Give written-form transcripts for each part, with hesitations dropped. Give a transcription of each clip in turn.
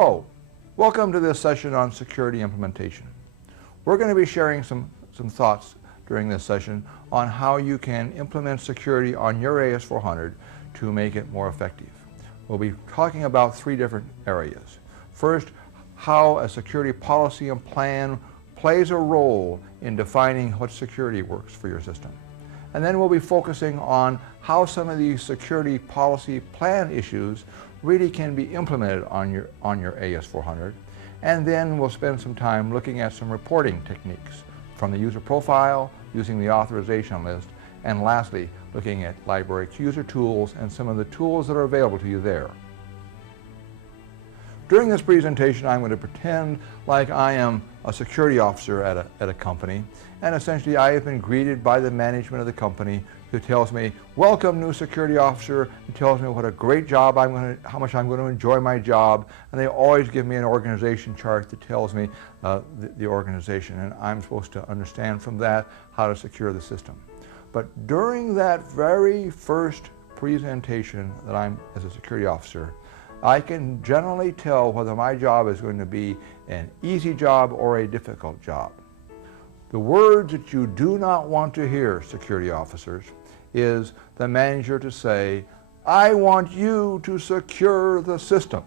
Hello, welcome to this session on security implementation. We're going to be sharing some thoughts during this session on how you can implement security on your AS400 to make it more effective. We'll be talking about three different areas. First, how a security policy and plan plays a role in defining what security works for your system. And then we'll be focusing on how some of these security policy plan issues really can be implemented on your AS400. And then we'll spend some time looking at some reporting techniques from the user profile, using the authorization list, and lastly, looking at library user tools and some of the tools that are available to you there. During this presentation, I'm going to pretend like I am a security officer at a company, and essentially I have been greeted by the management of the company who tells me, welcome new security officer, and tells me what a great job how much I'm going to enjoy my job, and they always give me an organization chart that tells me the organization, and I'm supposed to understand from that how to secure the system. But during that very first presentation that I'm as a security officer, I can generally tell whether my job is going to be an easy job or a difficult job. The words that you do not want to hear, security officers, is the manager to say, I want you to secure the system.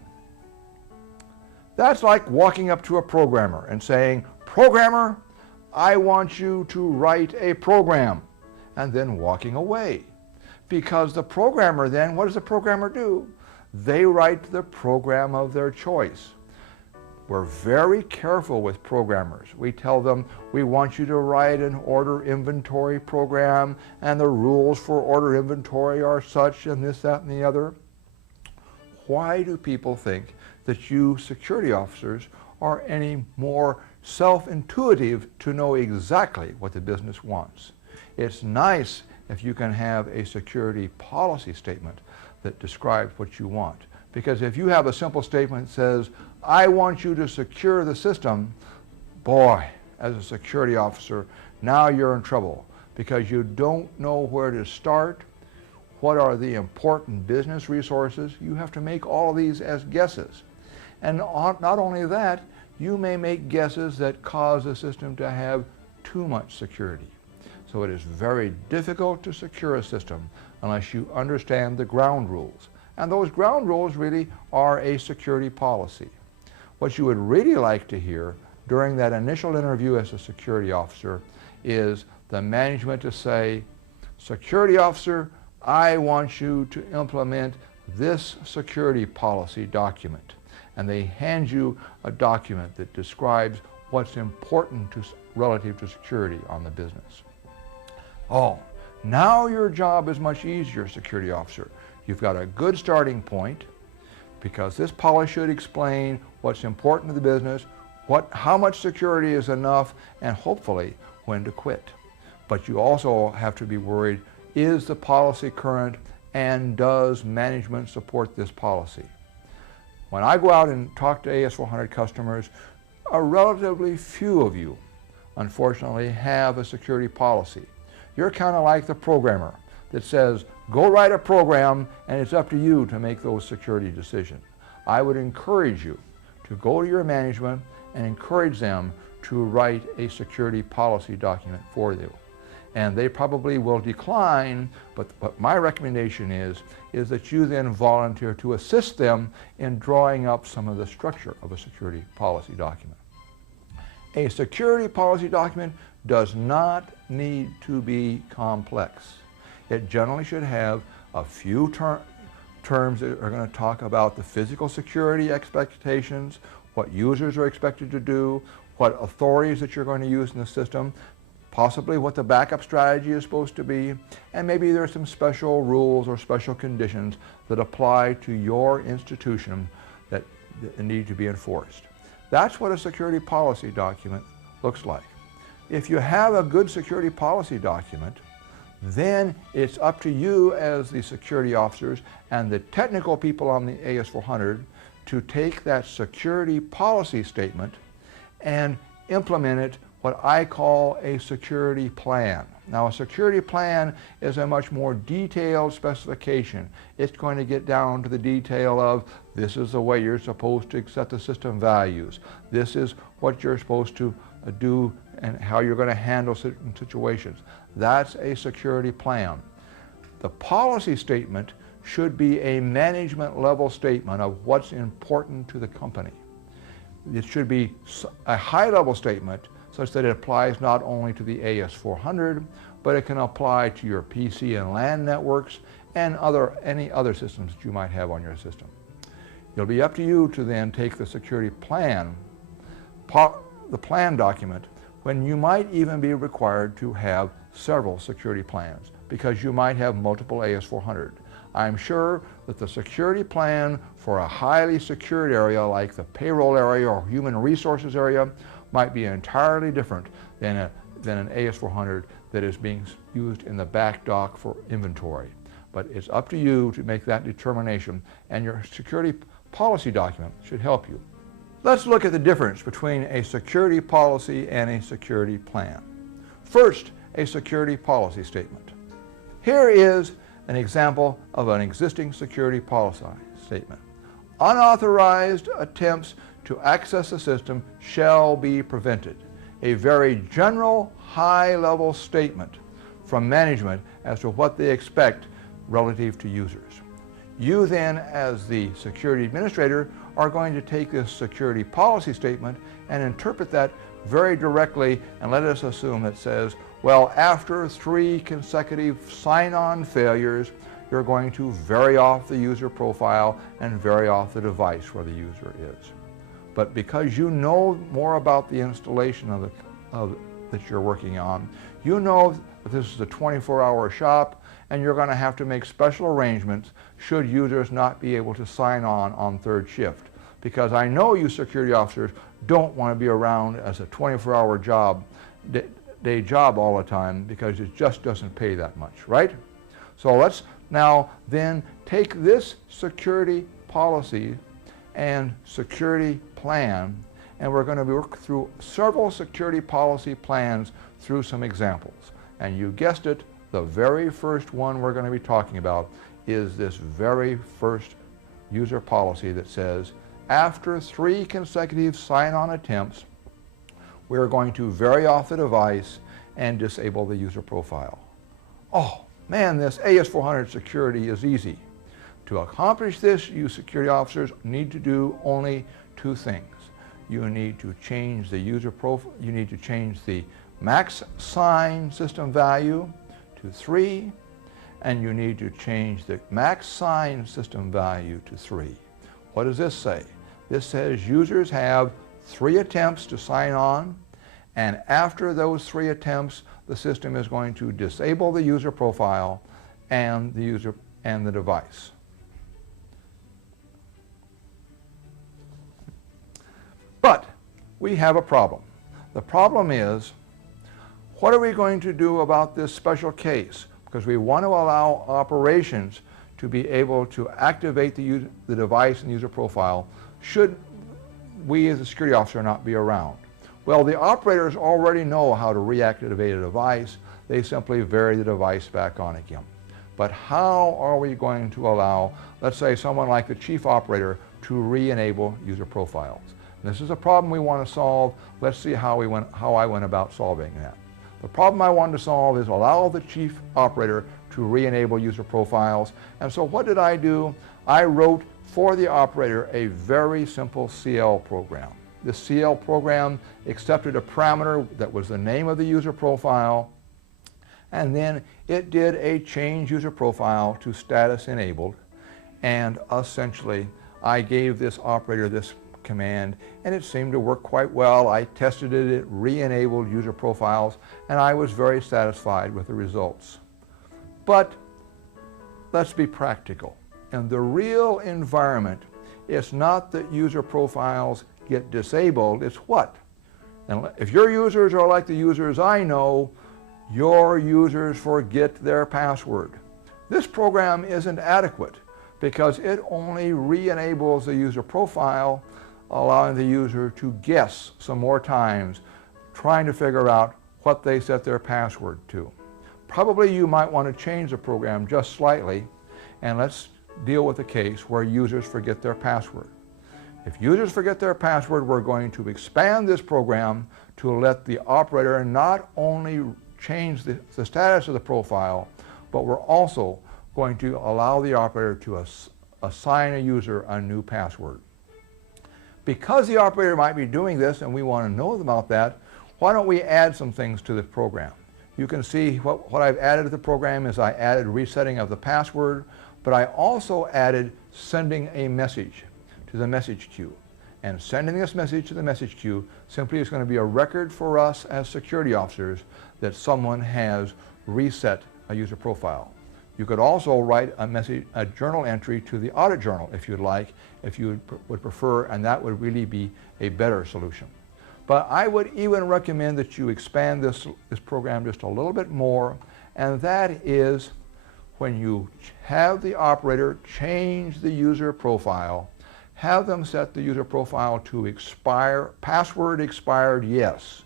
That's like walking up to a programmer and saying, programmer, I want you to write a program, and then walking away. Because the programmer then, what does the programmer do? They write the program of their choice. We're very careful with programmers. We tell them, we want you to write an order inventory program, and the rules for order inventory are such, and this, that, and the other. Why do people think that you security officers are any more self-intuitive to know exactly what the business wants? It's nice if you can have a security policy statement that describes what you want. Because if you have a simple statement that says, I want you to secure the system, boy, as a security officer, now you're in trouble because you don't know where to start. What are the important business resources? You have to make all of these as guesses. And not only that, you may make guesses that cause the system to have too much security. So it is very difficult to secure a system unless you understand the ground rules. And those ground rules really are a security policy. What you would really like to hear during that initial interview as a security officer is the management to say, security officer, I want you to implement this security policy document. And they hand you a document that describes what's important relative to security on the business. Oh, now your job is much easier, security officer. You've got a good starting point because this policy should explain what's important to the business, how much security is enough, and hopefully when to quit. But you also have to be worried, is the policy current and does management support this policy? When I go out and talk to AS400 customers, a relatively few of you, unfortunately, have a security policy. You're kind of like the programmer that says, go write a program and it's up to you to make those security decisions. I would encourage you to go to your management and encourage them to write a security policy document for you. And they probably will decline, but what my recommendation is that you then volunteer to assist them in drawing up some of the structure of a security policy document. A security policy document does not need to be complex. It generally should have a few terms that are going to talk about the physical security expectations, what users are expected to do, what authorities that you're going to use in the system, possibly what the backup strategy is supposed to be, and maybe there are some special rules or special conditions that apply to your institution that need to be enforced. That's what a security policy document looks like. If you have a good security policy document, then it's up to you as the security officers and the technical people on the AS400 to take that security policy statement and implement it what I call a security plan. Now, a security plan is a much more detailed specification. It's going to get down to the detail of this is the way you're supposed to set the system values. This is what you're supposed to do and how you're going to handle certain situations. That's a security plan. The policy statement should be a management level statement of what's important to the company. It should be a high level statement such that it applies not only to the AS400, but it can apply to your PC and LAN networks and any other systems that you might have on your system. It'll be up to you to then take the security plan, the plan document, when you might even be required to have several security plans because you might have multiple AS400. I'm sure that the security plan for a highly secured area like the payroll area or human resources area might be entirely different than an AS400 that is being used in the back dock for inventory. But it's up to you to make that determination, and your security policy document should help you. Let's look at the difference between a security policy and a security plan. First, a security policy statement. Here is an example of an existing security policy statement. Unauthorized attempts to access the system shall be prevented. A very general, high-level statement from management as to what they expect relative to users. You then, as the security administrator, are going to take this security policy statement and interpret that very directly and let us assume it says, well, after 3 consecutive sign-on failures, you're going to vary off the user profile and vary off the device where the user is. But because you know more about the installation that you're working on, you know that this is a 24-hour shop and you're going to have to make special arrangements should users not be able to sign on third shift. Because I know you security officers don't want to be around as a 24-hour day job all the time because it just doesn't pay that much, right? So let's now then take this security policy and security plan, and we're going to work through several security policy plans through some examples. And you guessed it, the very first one we're going to be talking about is this very first user policy that says, after 3 consecutive sign-on attempts, we're going to vary off the device and disable the user profile. Oh man, this AS400 security is easy. To accomplish this, you security officers need to do only 2 things. You need to change the user profile, you need to change the max sign system value to 3, and you need to change the max sign system value to 3. What does this say? This says users have 3 attempts to sign on, and after those 3 attempts, the system is going to disable the user profile and the device. But we have a problem. The problem is, what are we going to do about this special case? Because we want to allow operations to be able to activate the device and user profile should we as a security officer not be around. Well, the operators already know how to reactivate a device. They simply vary the device back on again. But how are we going to allow, let's say, someone like the chief operator to re-enable user profiles? And this is a problem we want to solve. Let's see how I went about solving that. The problem I wanted to solve is allow the chief operator to re-enable user profiles. And so what did I do? I wrote for the operator a very simple CL program. This CL program accepted a parameter that was the name of the user profile, and then it did a change user profile to status enabled, and essentially I gave this operator this command and it seemed to work quite well. I tested it, it re-enabled user profiles, and I was very satisfied with the results. But let's be practical. In the real environment, it's not that user profiles get disabled, it's what? And if your users are like the users I know, your users forget their password. This program isn't adequate because it only re-enables the user profile, allowing the user to guess some more times, trying to figure out what they set their password to. probably you might want to change the program just slightly, and let's deal with the case where users forget their password. If users forget their password, we're going to expand this program to let the operator not only change the status of the profile, but we're also going to allow the operator to assign a user a new password. Because the operator might be doing this and we want to know about that, why don't we add some things to the program? You can see what I've added to the program is I added resetting of the password, but I also added sending a message to the message queue. And sending this message to the message queue simply is going to be a record for us as security officers that someone has reset a user profile. You could also write a journal entry to the audit journal if you'd like, if you would prefer, and that would really be a better solution. But I would even recommend that you expand this program just a little bit more, and that is when you have the operator change the user profile, have them set the user profile to expire, password expired yes.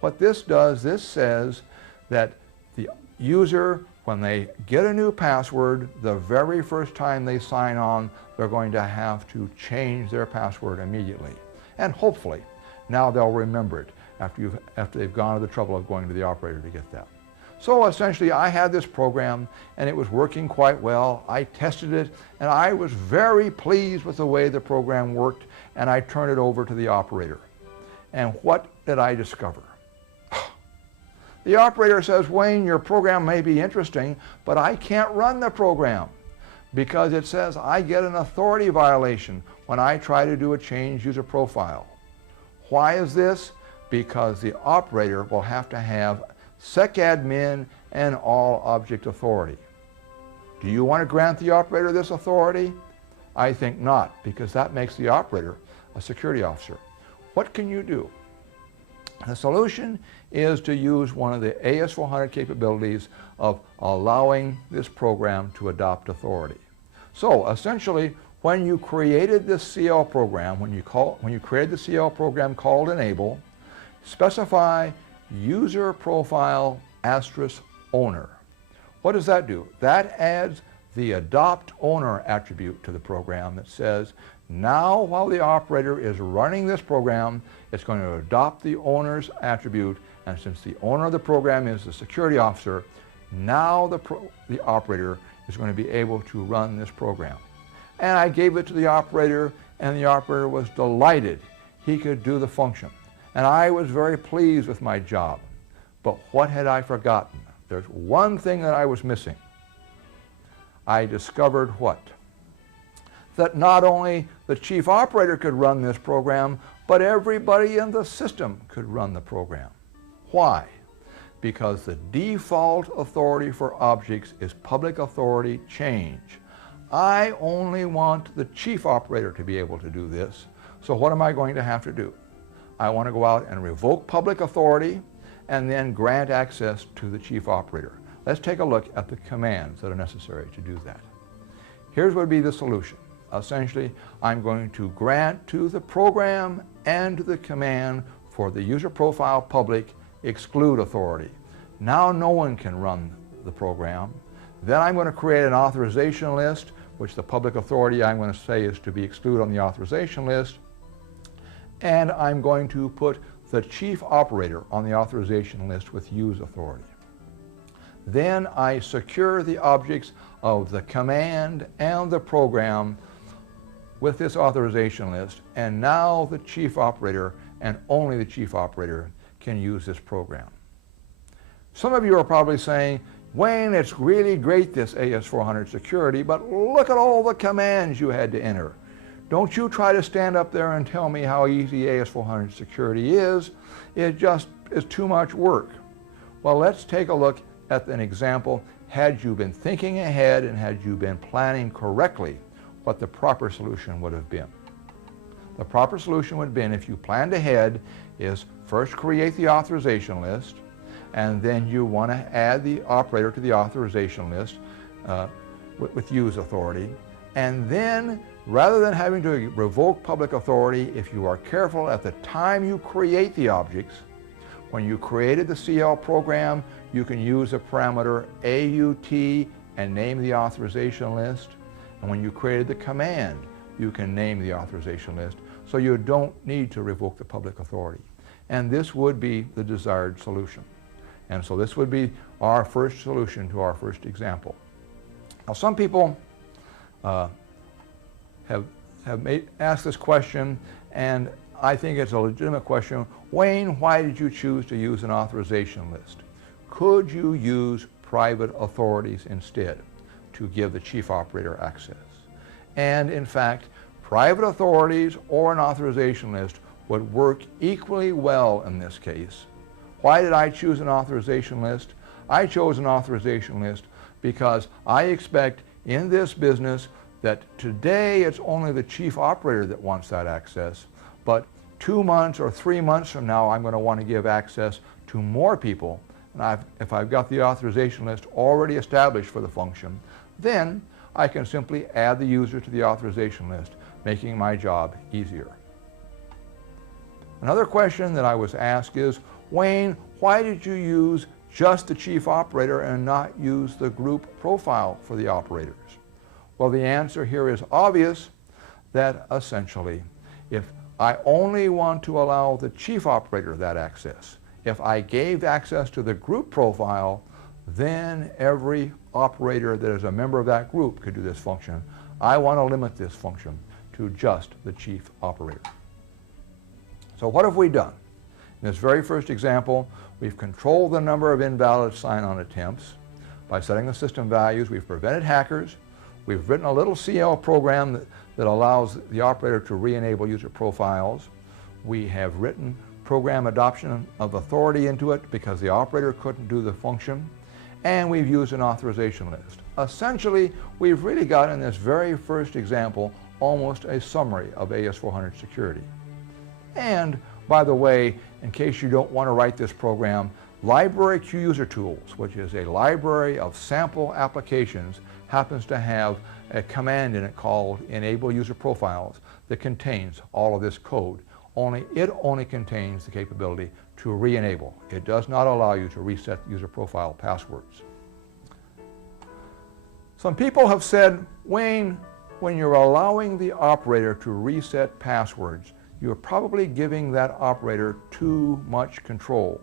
What this does, this says that the user, when they get a new password, the very first time they sign on, they're going to have to change their password immediately. And hopefully, now they'll remember it after they've gone to the trouble of going to the operator to get that. So essentially, I had this program, and it was working quite well. I tested it, and I was very pleased with the way the program worked, and I turned it over to the operator. And what did I discover? The operator says, Wayne, your program may be interesting, but I can't run the program because it says I get an authority violation when I try to do a change user profile. Why is this? Because the operator will have to have SecAdmin and all object authority. Do you want to grant the operator this authority? I think not, because that makes the operator a security officer. What can you do? The solution is to use one of the AS400 capabilities of allowing this program to adopt authority. So essentially, when you created this CL program, when you created the CL program called enable, specify user profile * owner. What does that do? That adds the adopt owner attribute to the program that says, now while the operator is running this program, it's going to adopt the owner's attribute, and since the owner of the program is the security officer, now the operator is going to be able to run this program. And I gave it to the operator, and the operator was delighted he could do the function. And I was very pleased with my job. But what had I forgotten? There's one thing that I was missing. I discovered what? That not only the chief operator could run this program, but everybody in the system could run the program. Why? Because the default authority for objects is public authority change. I only want the chief operator to be able to do this. So what am I going to have to do? I want to go out and revoke public authority and then grant access to the chief operator. Let's take a look at the commands that are necessary to do that. Here's what would be the solution. Essentially, I'm going to grant to the program and to the command for the user profile public exclude authority. Now no one can run the program. Then I'm going to create an authorization list, which the public authority I'm going to say is to be excluded on the authorization list. And I'm going to put the chief operator on the authorization list with use authority. Then I secure the objects of the command and the program with this authorization list, and now the chief operator and only the chief operator can use this program. Some of you are probably saying, Wayne, it's really great this AS400 security, but look at all the commands you had to enter. Don't you try to stand up there and tell me how easy AS400 security is. It just is too much work. Well, let's take a look at an example. Had you been thinking ahead and had you been planning correctly, what the proper solution would have been. The proper solution would have been, if you planned ahead, is first create the authorization list, and then you want to add the operator to the authorization list with use authority. And then, rather than having to revoke public authority, if you are careful at the time you create the objects, When you created the CL program, you can use the parameter AUT and name the authorization list. And when you created the command, you can name the authorization list. So you don't need to revoke the public authority. And this would be the desired solution. And so this would be our first solution to our first example. Now some people have asked this question, and I think it's a legitimate question. Wayne, why did you choose to use an authorization list? Could you use private authorities instead to give the chief operator access? And in fact, private authorities or an authorization list would work equally well in this case. Why did I choose an authorization list? I chose an authorization list because I expect in this business that today it's only the chief operator that wants that access, but 2 months or 3 months from now I'm going to want to give access to more people. And if I've got the authorization list already established for the function, then I can simply add the user to the authorization list, making my job easier. Another question that I was asked is, Wayne, why did you use just the chief operator and not use the group profile for the operators? Well, the answer here is obvious, that essentially, if I only want to allow the chief operator that access, if I gave access to the group profile, then every operator that is a member of that group could do this function. I want to limit this function to just the chief operator. So what have we done? In this very first example, we've controlled the number of invalid sign-on attempts. By setting the system values, we've prevented hackers. We've written a little CL program that allows the operator to re-enable user profiles. We have written program adoption of authority into it because the operator couldn't do the function. And we've used an authorization list. Essentially, we've really got in this very first example almost a summary of AS400 security. And by the way, in case you don't want to write this program, Library Q User Tools, which is a library of sample applications, happens to have a command in it called Enable User Profiles that contains all of this code. It only contains the capability to re-enable. It does not allow you to reset user profile passwords. Some people have said, Wayne, when you're allowing the operator to reset passwords, you're probably giving that operator too much control,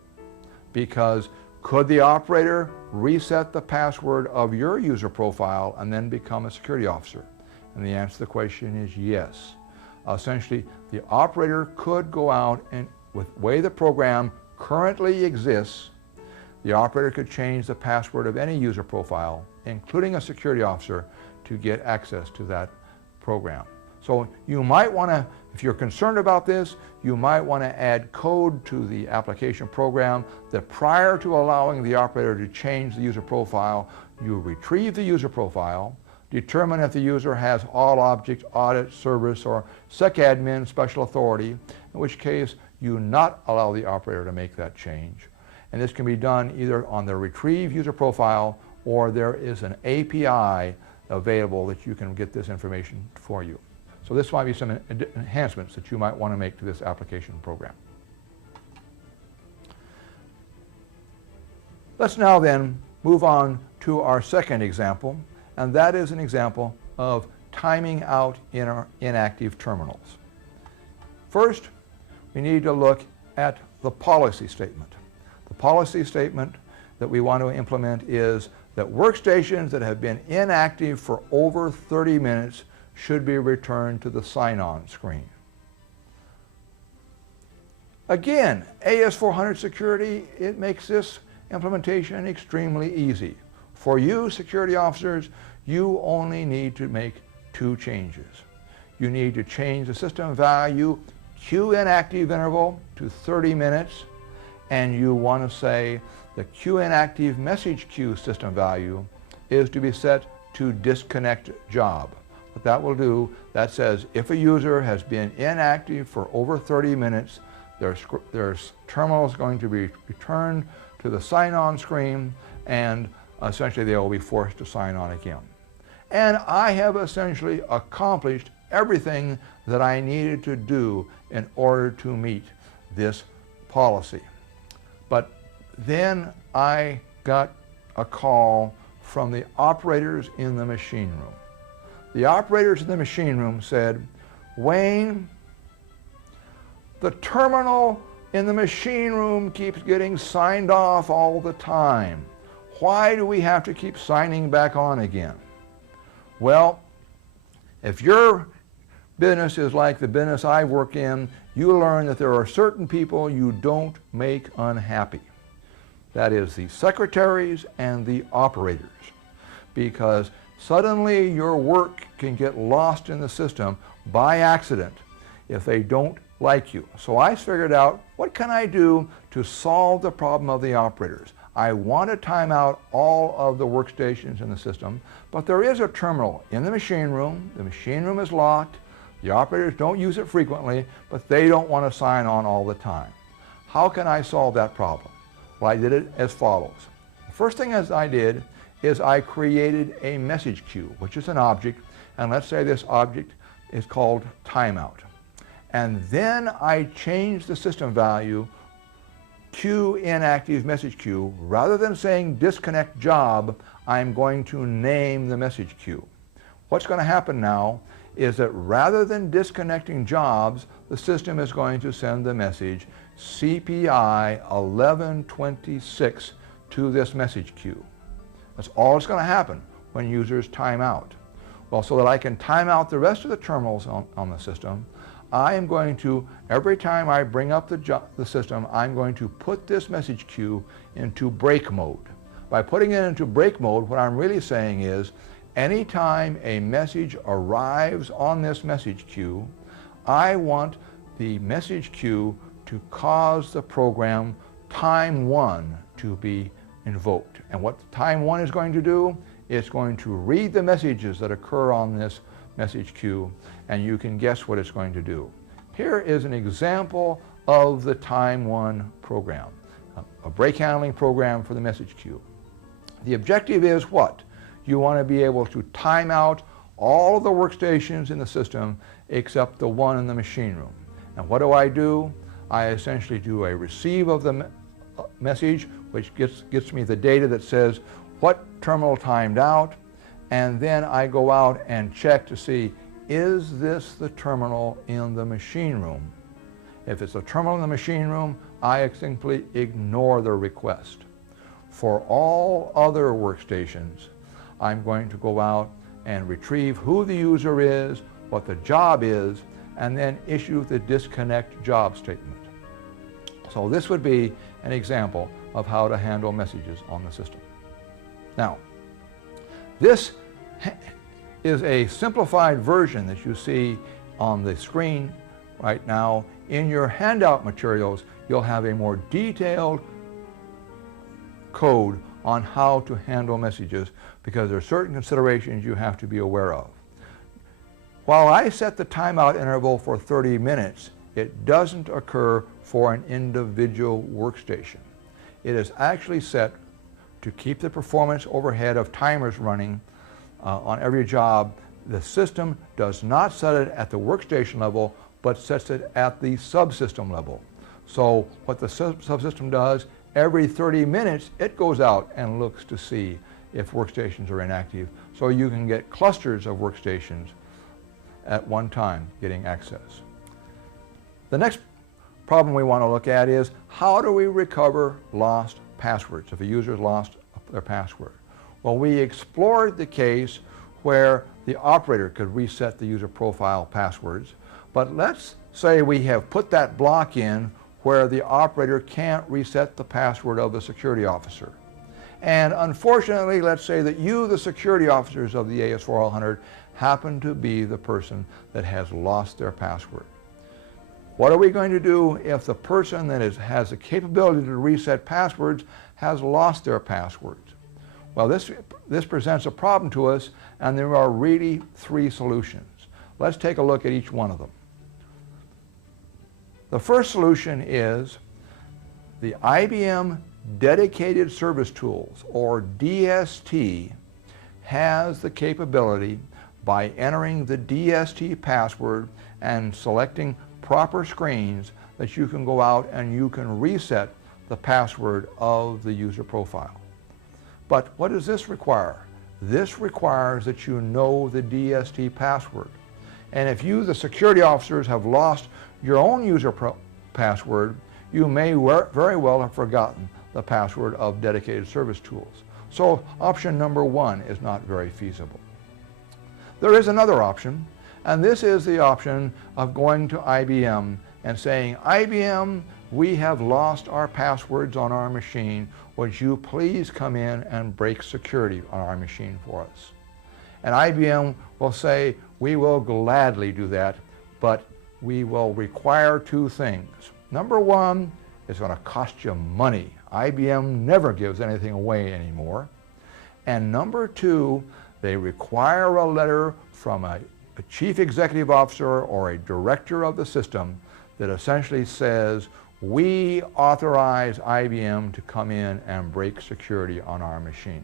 because could the operator reset the password of your user profile and then become a security officer? And the answer to the question is yes. Essentially, the operator could go out and, with the way the program currently exists, the operator could change the password of any user profile, including a security officer, to get access to that program. So you might want to, if you're concerned about this, you might want to add code to the application program that prior to allowing the operator to change the user profile, you retrieve the user profile, determine if the user has all object, audit, service, or SecAdmin special authority, in which case you not allow the operator to make that change. And this can be done either on the retrieve user profile, or there is an API available that you can get this information for you. So this might be some enhancements that you might want to make to this application program. Let's now then move on to our second example, and that is an example of timing out in our inactive terminals. First, we need to look at the policy statement. The policy statement that we want to implement is that workstations that have been inactive for over 30 minutes should be returned to the sign-on screen. Again, AS400 security, it makes this implementation extremely easy. For you, security officers, you only need to make 2 changes. You need to change the system value Q inactive interval to 30 minutes, and you want to say the Q inactive message queue system value is to be set to disconnect job. What that will do, that says if a user has been inactive for over 30 minutes, their terminal is going to be returned to the sign-on screen, and essentially they will be forced to sign on again. And I have essentially accomplished everything that I needed to do in order to meet this policy. But then I got a call from the operators in the machine room. The operators in the machine room said, "Wayne, the terminal in the machine room keeps getting signed off all the time. Why do we have to keep signing back on again?" Well, if your business is like the business I work in, you learn that there are certain people you don't make unhappy. That is the secretaries and the operators, because suddenly your work can get lost in the system by accident if they don't like you. So I figured out, what can I do to solve the problem of the operators? I want to time out all of the workstations in the system, but there is a terminal in the machine room. The machine room is locked. The operators don't use it frequently, but they don't want to sign on all the time. How can I solve that problem? Well, I did it as follows. The first thing I did is I created a message queue, which is an object, and let's say this object is called timeout. And then I changed the system value queue inactive message queue. Rather than saying disconnect job, I'm going to name the message queue. What's going to happen now is that rather than disconnecting jobs, the system is going to send the message CPI 1126 to this message queue. That's all that's going to happen when users time out. Well, so that I can time out the rest of the terminals on the system, I am going to, every time I bring up the system, I'm going to put this message queue into break mode. By putting it into break mode, what I'm really saying is, anytime a message arrives on this message queue, I want the message queue to cause the program time 1 to be invoked. And what time 1 is going to do, it's going to read the messages that occur on this message queue, and you can guess what it's going to do. Here is an example of the time 1 program, a break handling program for the message queue. The objective is what? You want to be able to time out all of the workstations in the system except the one in the machine room. And what do? I essentially do a receive of the message, which gets me the data that says what terminal timed out, and then I go out and check to see, is this the terminal in the machine room? If it's a terminal in the machine room, I simply ignore the request. For all other workstations, I'm going to go out and retrieve who the user is, what the job is, and then issue the disconnect job statement. So this would be an example of how to handle messages on the system. Now, this is a simplified version that you see on the screen right now. In your handout materials, you'll have a more detailed code on how to handle messages, because there are certain considerations you have to be aware of. While I set the timeout interval for 30 minutes, it doesn't occur for an individual workstation. It is actually set to keep the performance overhead of timers running on every job. The system does not set it at the workstation level, but sets it at the subsystem level. So what the subsystem does, every 30 minutes, it goes out and looks to see if workstations are inactive. So you can get clusters of workstations at one time getting access. The next problem we want to look at is, how do we recover lost passwords if a user's lost their password? Well, we explored the case where the operator could reset the user profile passwords, but let's say we have put that block in where the operator can't reset the password of the security officer. And unfortunately, let's say that you, the security officers of the AS400, happen to be the person that has lost their password. What are we going to do if the person that has the capability to reset passwords has lost their passwords? Well, this presents a problem to us, and there are really 3 solutions. Let's take a look at each one of them. The first solution is the IBM Dedicated Service Tools, or DST, has the capability, by entering the DST password and selecting proper screens, that you can go out and you can reset the password of the user profile. But what does this require? This requires that you know the DST password. And if you, the security officers, have lost your own user password, you may very well have forgotten the password of dedicated service tools. So option number one is not very feasible. There is another option, and this is the option of going to IBM and saying, IBM, we have lost our passwords on our machine. Would you please come in and break security on our machine for us? And IBM will say, we will gladly do that, but we will require two things. Number one, it's going to cost you money. IBM never gives anything away anymore. And number two, they require a letter from a chief executive officer or a director of the system that essentially says, we authorize IBM to come in and break security on our machine.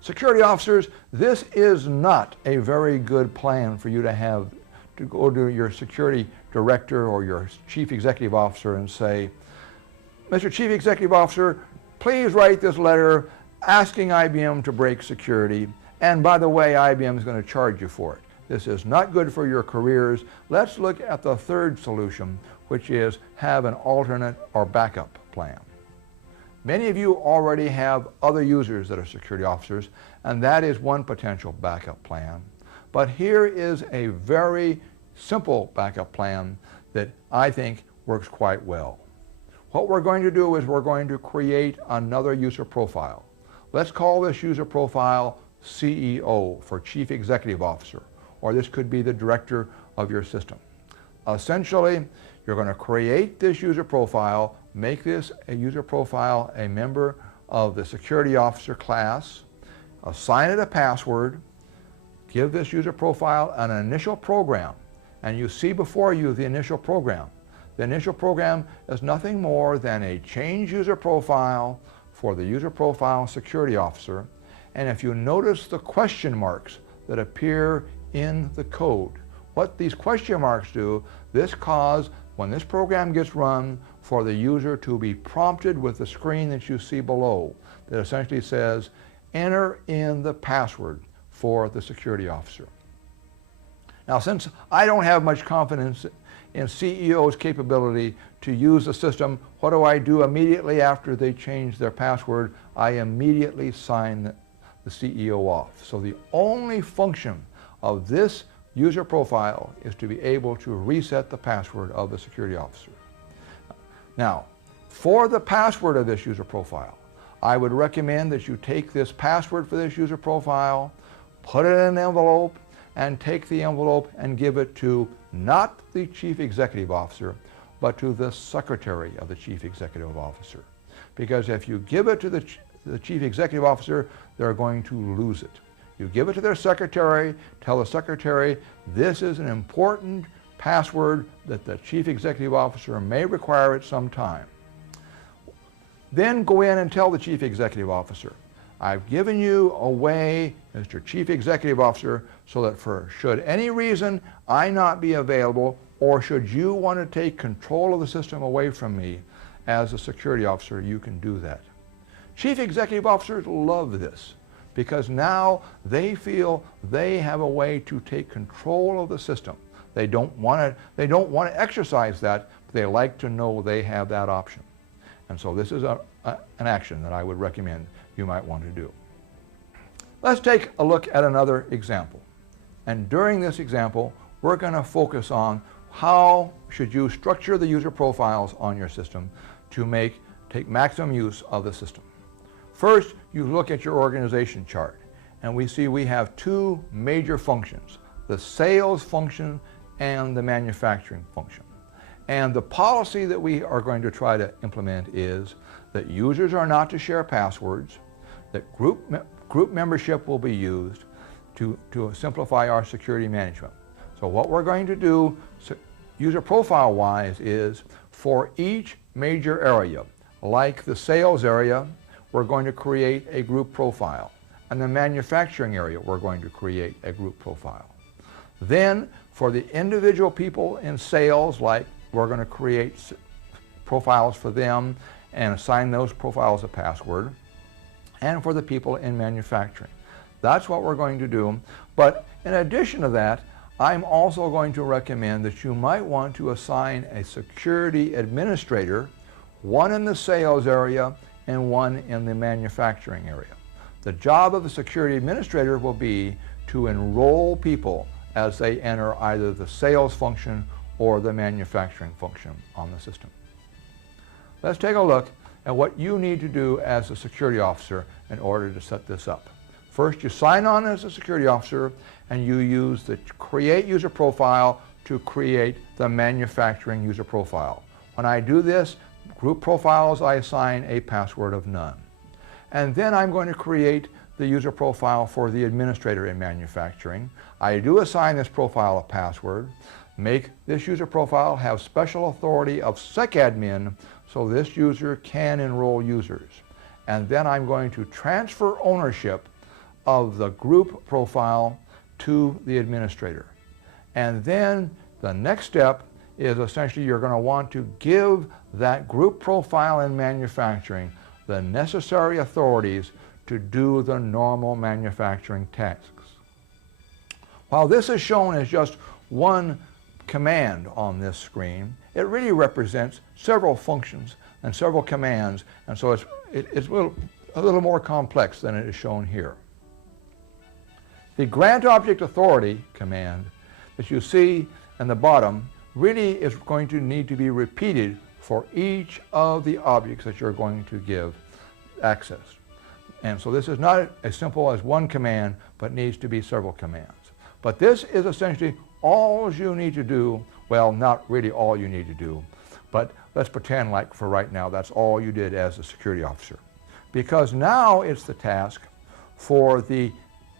Security officers, this is not a very good plan for you to have to go to your security director or your chief executive officer and say, Mr. Chief Executive Officer, please write this letter asking IBM to break security, and by the way, IBM is going to charge you for it. This is not good for your careers. Let's look at the third solution, which is have an alternate or backup plan. Many of you already have other users that are security officers, and that is one potential backup plan. But here is a very simple backup plan that I think works quite well. What we're going to do is we're going to create another user profile. Let's call this user profile CEO for Chief Executive Officer, or this could be the director of your system. Essentially, you're going to create this user profile, make this a user profile a member of the security officer class, assign it a password, give this user profile an initial program, and you see before you the initial program. The initial program is nothing more than a change user profile for the user profile security officer, and if you notice the question marks that appear in the code, what these question marks do, this cause when this program gets run for the user to be prompted with the screen that you see below that essentially says, enter in the password for the security officer. Now, since I don't have much confidence in CEO's capability to use the system, what do I do immediately after they change their password? I immediately sign the CEO off. So the only function of this user profile is to be able to reset the password of the security officer. Now, for the password of this user profile, I would recommend that you take this password for this user profile, put it in an envelope, and take the envelope and give it to not the Chief Executive Officer, but to the Secretary of the Chief Executive Officer. Because if you give it to the Chief Executive Officer, they're going to lose it. You give it to their secretary, tell the secretary, this is an important password that the Chief Executive Officer may require at some time. Then go in and tell the Chief Executive Officer, I've given you a way, Mr. Chief Executive Officer, so that for should any reason I not be available, or should you want to take control of the system away from me as a security officer, you can do that. Chief Executive Officers love this because now they feel they have a way to take control of the system. They don't want to exercise that, but they like to know they have that option. And so this is an action that I would recommend you might want to do. Let's take a look at another example. And during this example, we're going to focus on how should you structure the user profiles on your system to take maximum use of the system. First, you look at your organization chart, and we see we have two major functions, the sales function and the manufacturing function. And the policy that we are going to try to implement is that users are not to share passwords, that group membership will be used to simplify our security management. So what we're going to do user profile wise is for each major area, like the sales area, we're going to create a group profile. And the manufacturing area, we're going to create a group profile. Then for the individual people in sales, like we're going to create profiles for them and assign those profiles a password, and for the people in manufacturing. That's what we're going to do. But in addition to that, I'm also going to recommend that you might want to assign a security administrator, one in the sales area and one in the manufacturing area. The job of the security administrator will be to enroll people as they enter either the sales function or the manufacturing function on the system. Let's take a look at what you need to do as a security officer in order to set this up. First, you sign on as a security officer and you use the create user profile to create the manufacturing user profile. When I do this, group profiles, I assign a password of none. And then I'm going to create the user profile for the administrator in manufacturing. I do assign this profile a password, make this user profile have special authority of SecAdmin so this user can enroll users. And then I'm going to transfer ownership of the group profile to the administrator. And then the next step is essentially you're going to want to give that group profile in manufacturing the necessary authorities to do the normal manufacturing tasks. While this is shown as just one command on this screen, it really represents several functions and several commands, and so it's a little more complex than it is shown here. The grant object authority command that you see in the bottom really is going to need to be repeated for each of the objects that you're going to give access. And so this is not as simple as one command, but needs to be several commands. But this is essentially all you need to do. Well, not really all you need to do, but let's pretend like for right now that's all you did as a security officer. Because now it's the task for the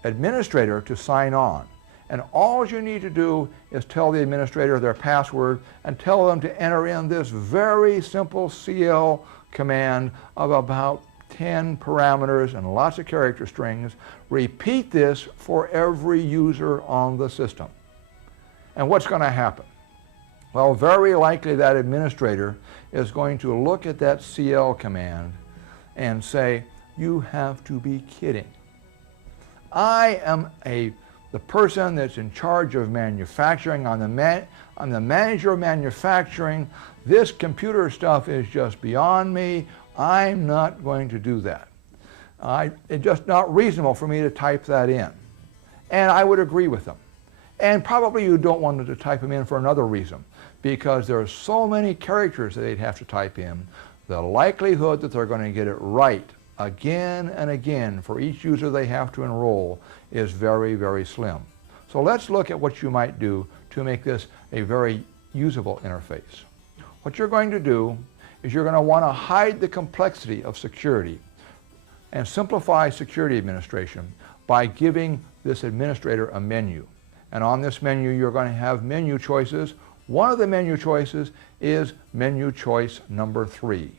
administrator to sign on. And all you need to do is tell the administrator their password and tell them to enter in this very simple CL command of about 10 parameters and lots of character strings. Repeat this for every user on the system. And what's going to happen? Well, very likely that administrator is going to look at that CL command and say, you have to be kidding. I am the person that's in charge of manufacturing. I'm the manager of manufacturing. This computer stuff is just beyond me. I'm not going to do that. It's just not reasonable for me to type that in. And I would agree with them. And probably you don't want to type them in for another reason, because there are so many characters that they'd have to type in. The likelihood that they're going to get it right again and again for each user they have to enroll is very, very slim. So let's look at what you might do to make this a very usable interface. What you're going to do is you're going to want to hide the complexity of security and simplify security administration by giving this administrator a menu. And on this menu you're going to have menu choices. One of the menu choices is menu choice number 3.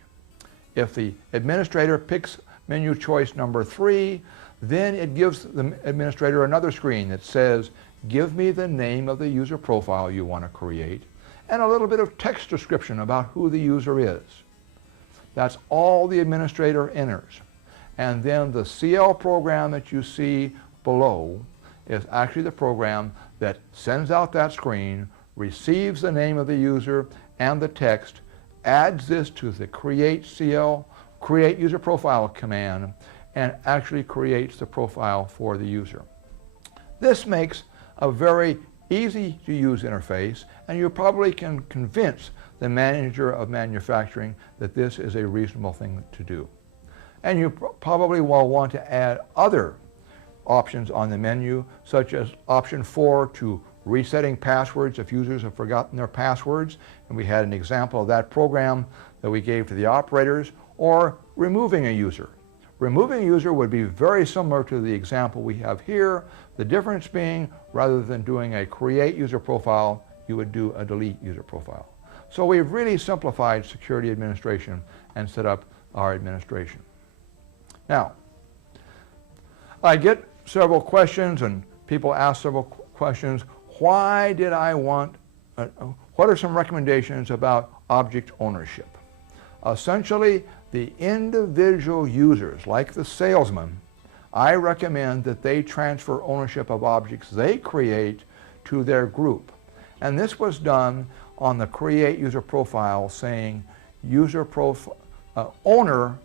If the administrator picks menu choice number 3, then it gives the administrator another screen that says, give me the name of the user profile you want to create and a little bit of text description about who the user is. That's all the administrator enters. And then the CL program that you see below is actually the program that sends out that screen, receives the name of the user and the text, adds this to the create user profile command, and actually creates the profile for the user. This makes a very easy to use interface, and you probably can convince the manager of manufacturing that this is a reasonable thing to do. And you probably will want to add other options on the menu, such as option 4 to resetting passwords if users have forgotten their passwords, and we had an example of that program that we gave to the operators, or removing a user. Removing a user would be very similar to the example we have here, the difference being rather than doing a create user profile, you would do a delete user profile. So we've really simplified security administration and set up our administration. Now, I get several questions and people ask several questions. Why did I want, what are some recommendations about object ownership? Essentially, the individual users, like the salesman, I recommend that they transfer ownership of objects they create to their group. And this was done on the Create User Profile, saying owner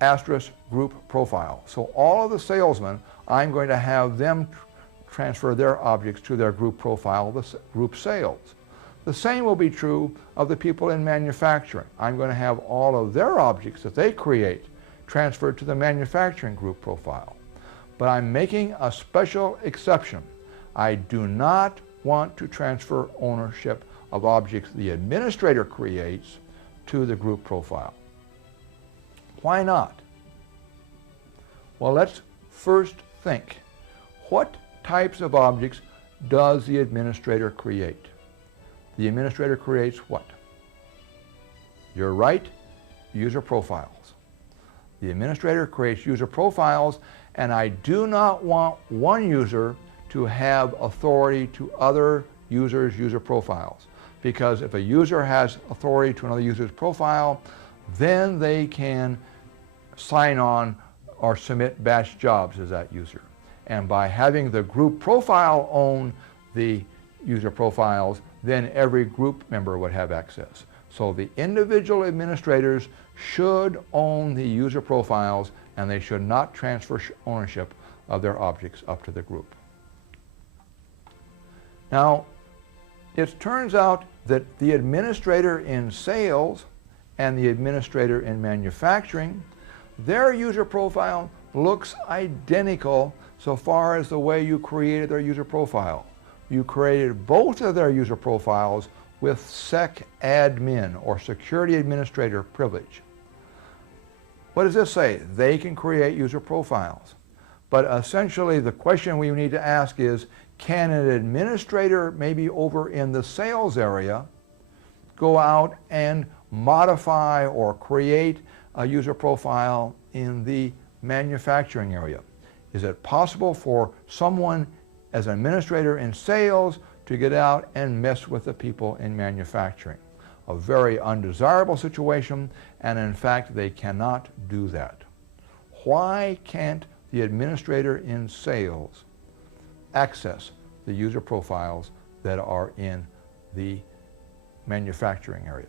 asterisk group profile. So all of the salesmen, I'm going to have them transfer their objects to their group profile, the group sales. The same will be true of the people in manufacturing. I'm going to have all of their objects that they create transferred to the manufacturing group profile. But I'm making a special exception. I do not want to transfer ownership of objects the administrator creates to the group profile. Why not? Well, let's first think. What types of objects does the administrator create? The administrator creates what? You're right, user profiles. The administrator creates user profiles, and I do not want one user to have authority to other users' user profiles. Because if a user has authority to another user's profile, then they can sign on or submit batch jobs as that user. And by having the group profile own the user profiles, then every group member would have access. So the individual administrators should own the user profiles, and they should not transfer ownership of their objects up to the group. Now, it turns out that the administrator in sales and the administrator in manufacturing, their user profile looks identical so far as the way you created their user profile. You created both of their user profiles with SecAdmin, or Security Administrator privilege. What does this say? They can create user profiles. But essentially the question we need to ask is, can an administrator, maybe over in the sales area, go out and modify or create a user profile in the manufacturing area? Is it possible for someone as an administrator in sales to get out and mess with the people in manufacturing? A very undesirable situation, and in fact they cannot do that. Why can't the administrator in sales access the user profiles that are in the manufacturing area?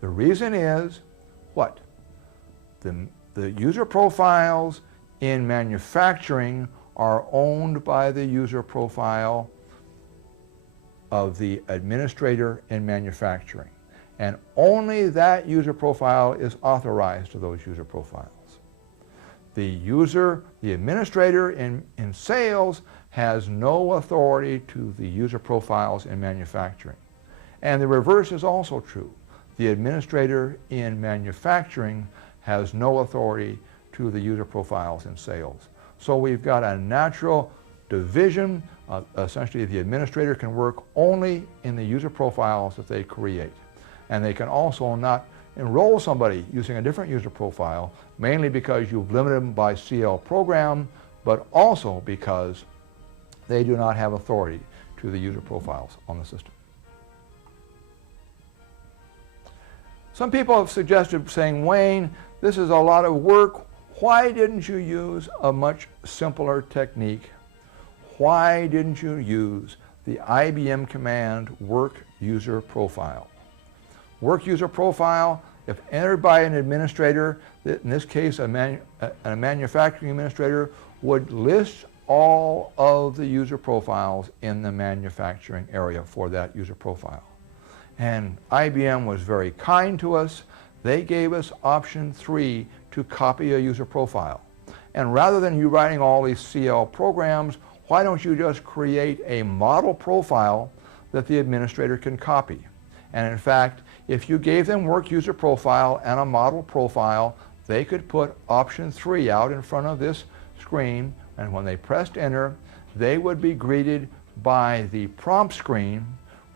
The reason is what? The user profiles in manufacturing are owned by the user profile of the administrator in manufacturing. And only that user profile is authorized to those user profiles. The administrator in sales has no authority to the user profiles in manufacturing. And the reverse is also true. The administrator in manufacturing has no authority to the user profiles in sales. So we've got a natural division. Essentially, the administrator can work only in the user profiles that they create. And they can also not enroll somebody using a different user profile, mainly because you've limited them by CL program, but also because they do not have authority to the user profiles on the system. Some people have suggested saying, Wayne, this is a lot of work. Why didn't you use a much simpler technique? Why didn't you use the IBM command work user profile? Work user profile, if entered by an administrator, in this case a manufacturing administrator, would list all of the user profiles in the manufacturing area for that user profile. And IBM was very kind to us. They gave us option 3 to copy a user profile. And rather than you writing all these CL programs, why don't you just create a model profile that the administrator can copy? And in fact, if you gave them work user profile and a model profile, they could put option 3 out in front of this screen, and when they pressed enter, they would be greeted by the prompt screen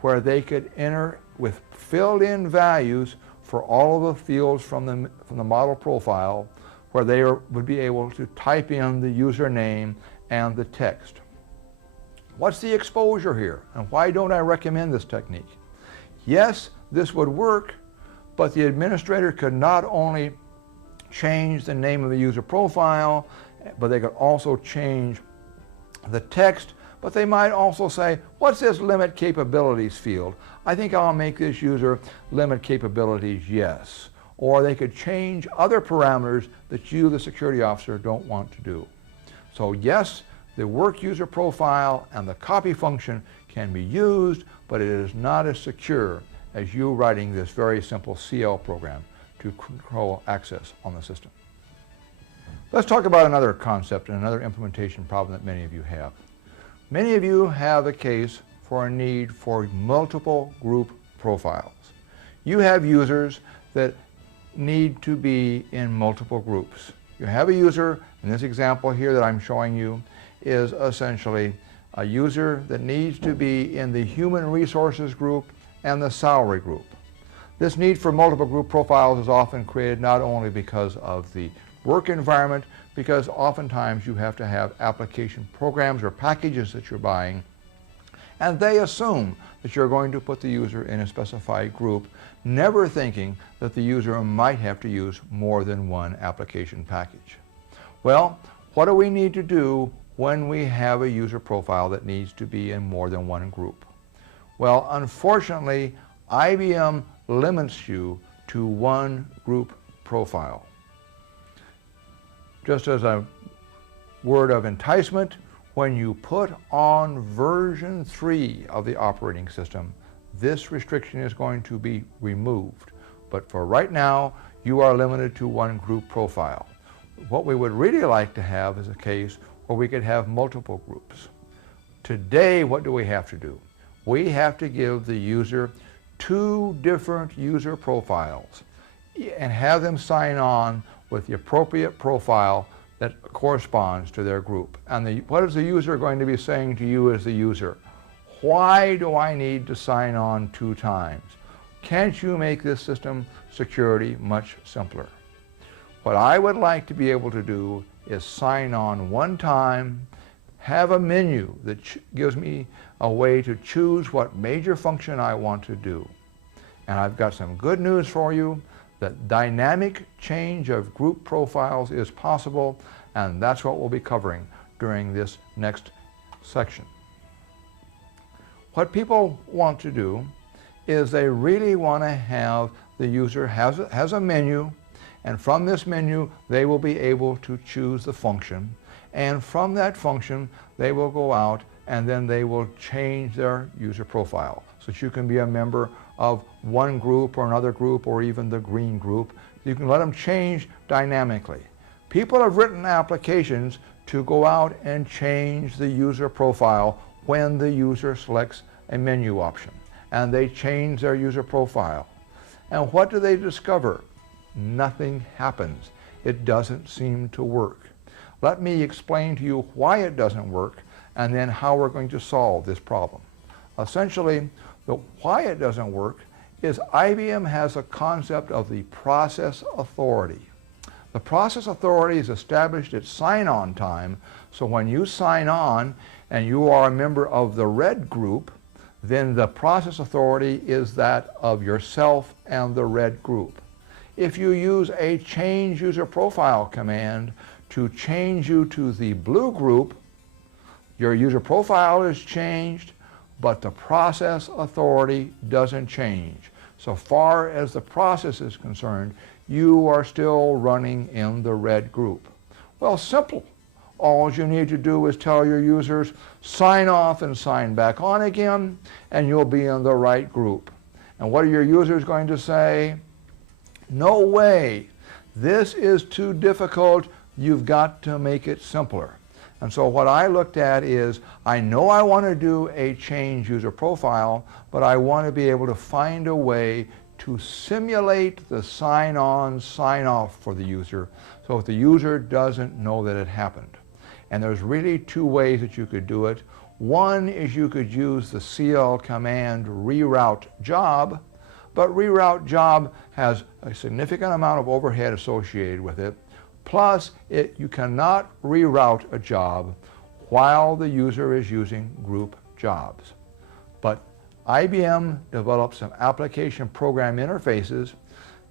where they could enter with filled in values for all of the fields from the model profile, where they would be able to type in the username and the text. What's the exposure here, and why don't I recommend this technique? Yes, this would work, but the administrator could not only change the name of the user profile, but they could also change the text, but they might also say, what's this limit capabilities field? I think I'll make this user limit capabilities yes. Or they could change other parameters that you, the security officer, don't want to do. So yes, the work user profile and the copy function can be used, but it is not as secure as you writing this very simple CL program to control access on the system. Let's talk about another concept and another implementation problem that many of you have. Many of you have a case for a need for multiple group profiles. You have users that need to be in multiple groups. You have a user, in this example here that I'm showing you, is essentially a user that needs to be in the human resources group and the salary group. This need for multiple group profiles is often created not only because of the work environment, because oftentimes you have to have application programs or packages that you're buying, and they assume that you're going to put the user in a specified group, never thinking that the user might have to use more than one application package. Well, what do we need to do when we have a user profile that needs to be in more than one group? Well, unfortunately, IBM limits you to one group profile. Just as a word of enticement, when you put on version 3 of the operating system, this restriction is going to be removed. But for right now, you are limited to one group profile. What we would really like to have is a case where we could have multiple groups. Today, what do we have to do? We have to give the user 2 different user profiles and have them sign on with the appropriate profile that corresponds to their group. And what is the user going to be saying to you as the user? Why do I need to sign on 2 times? Can't you make this system security much simpler? What I would like to be able to do is sign on 1 time, have a menu that gives me a way to choose what major function I want to do. And I've got some good news for you, that dynamic change of group profiles is possible, and that's what we'll be covering during this next section. What people want to do is they really want to have the user has a menu, and from this menu they will be able to choose the function, and from that function they will go out and then they will change their user profile so that you can be a member of one group or another group or even the green group. You can let them change dynamically. People have written applications to go out and change the user profile when the user selects a menu option, and they change their user profile. And what do they discover? Nothing happens. It doesn't seem to work. Let me explain to you why it doesn't work and then how we're going to solve this problem. Essentially, why it doesn't work is IBM has a concept of the process authority. The process authority is established at sign-on time, so when you sign on and you are a member of the red group, then the process authority is that of yourself and the red group. If you use a change user profile command to change you to the blue group, your user profile is changed, but the process authority doesn't change. So far as the process is concerned, you are still running in the red group. Well, simple. All you need to do is tell your users, sign off and sign back on again, and you'll be in the right group. And what are your users going to say? No way. This is too difficult. You've got to make it simpler. And so what I looked at is, I know I want to do a change user profile, but I want to be able to find a way to simulate the sign-on, sign-off for the user so that the user doesn't know that it happened. And there's really 2 ways that you could do it. One is you could use the CL command reroute job, but reroute job has a significant amount of overhead associated with it. Plus, you cannot reroute a job while the user is using group jobs. But IBM developed some application program interfaces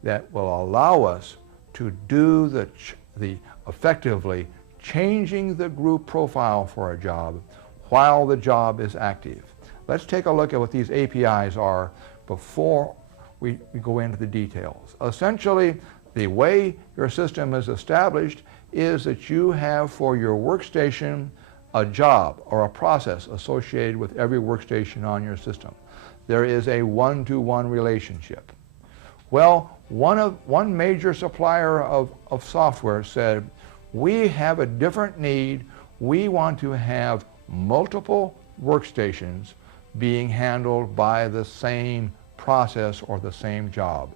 that will allow us to do the effectively changing the group profile for a job while the job is active. Let's take a look at what these APIs are before we go into the details. Essentially, the way your system is established is that you have for your workstation a job or a process associated with every workstation on your system. There is a one-to-one relationship. Well, one major supplier of software said, we have a different need. We want to have multiple workstations being handled by the same process or the same job.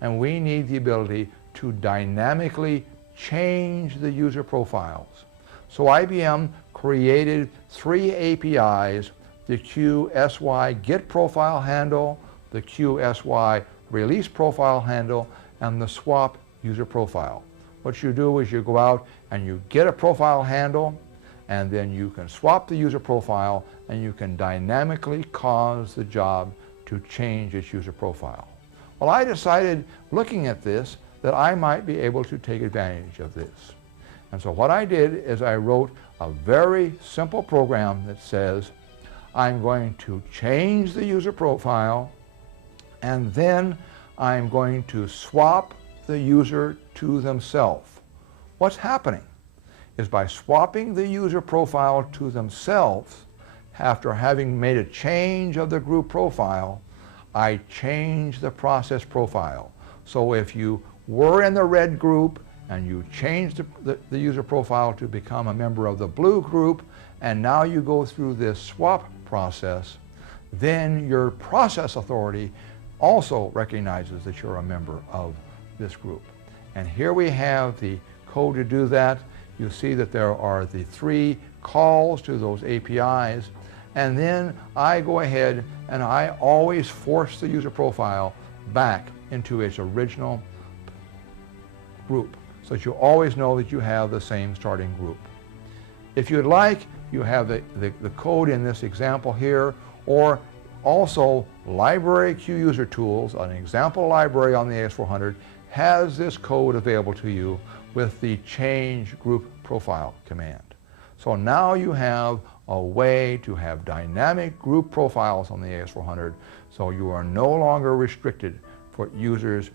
And we need the ability to dynamically change the user profiles. So IBM created 3 APIs, the QSY get profile handle, the QSY release profile handle, and the swap user profile. What you do is you go out and you get a profile handle, and then you can swap the user profile, and you can dynamically cause the job to change its user profile. Well, I decided, looking at this, that I might be able to take advantage of this. And so what I did is I wrote a very simple program that says, I'm going to change the user profile, and then I'm going to swap the user to themselves. What's happening is by swapping the user profile to themselves, after having made a change of the group profile, I change the process profile. So if you were in the red group and you changed the user profile to become a member of the blue group, and now you go through this swap process, then your process authority also recognizes that you're a member of this group. And here we have the code to do that. You see that there are the 3 calls to those APIs, and then I go ahead and I always force the user profile back into its original group, so that you always know that you have the same starting group. If you'd like, you have the code in this example here, or also Library Q User Tools, an example library on the AS400, has this code available to you with the change group profile command. So now you have a way to have dynamic group profiles on the AS400, so you are no longer restricted for users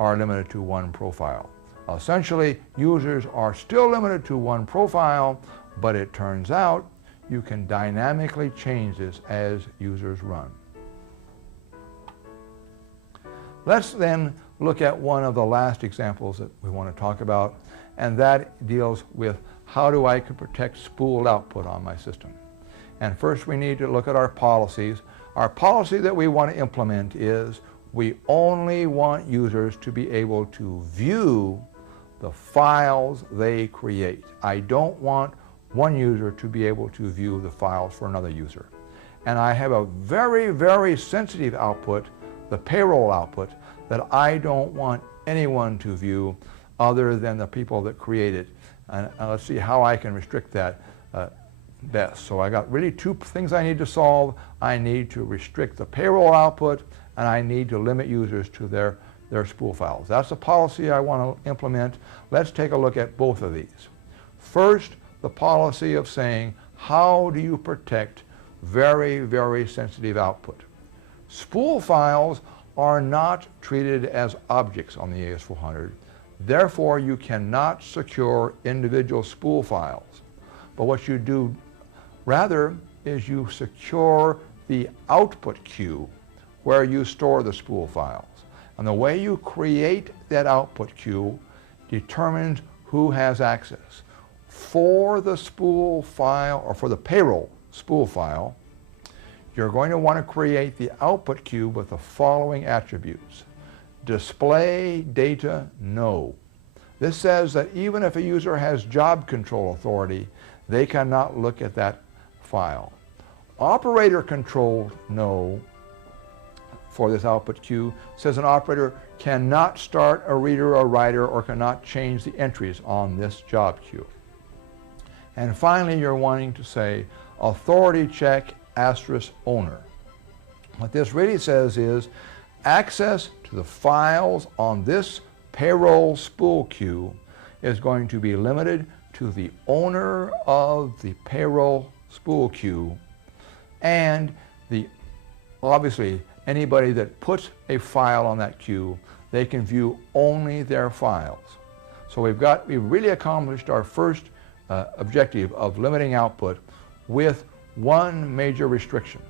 are limited to one profile. Essentially, users are still limited to one profile, but it turns out you can dynamically change this as users run. Let's then look at one of the last examples that we want to talk about, and that deals with how do I protect spooled output on my system. And first we need to look at our policies. Our policy that we want to implement is we only want users to be able to view the files they create. I don't want one user to be able to view the files for another user. And I have a very, very sensitive output, the payroll output, that I don't want anyone to view other than the people that create it. And let's see how I can restrict that best. So I got really 2 things I need to solve. I need to restrict the payroll output, and I need to limit users to their spool files. That's the policy I want to implement. Let's take a look at both of these. First, the policy of saying, how do you protect very, very sensitive output? Spool files are not treated as objects on the AS400. Therefore, you cannot secure individual spool files. But what you do rather is you secure the output queue where you store the spool files. And the way you create that output queue determines who has access. For the spool file, or for the payroll spool file, you're going to want to create the output queue with the following attributes. Display data no. This says that even if a user has job control authority, they cannot look at that file. Operator control no for this output queue says an operator cannot start a reader or writer or cannot change the entries on this job queue. And finally, you're wanting to say authority check * owner. What this really says is access to the files on this payroll spool queue is going to be limited to the owner of the payroll spool queue, and obviously anybody that puts a file on that queue, they can view only their files. So we've really accomplished our first objective of limiting output with one major restriction.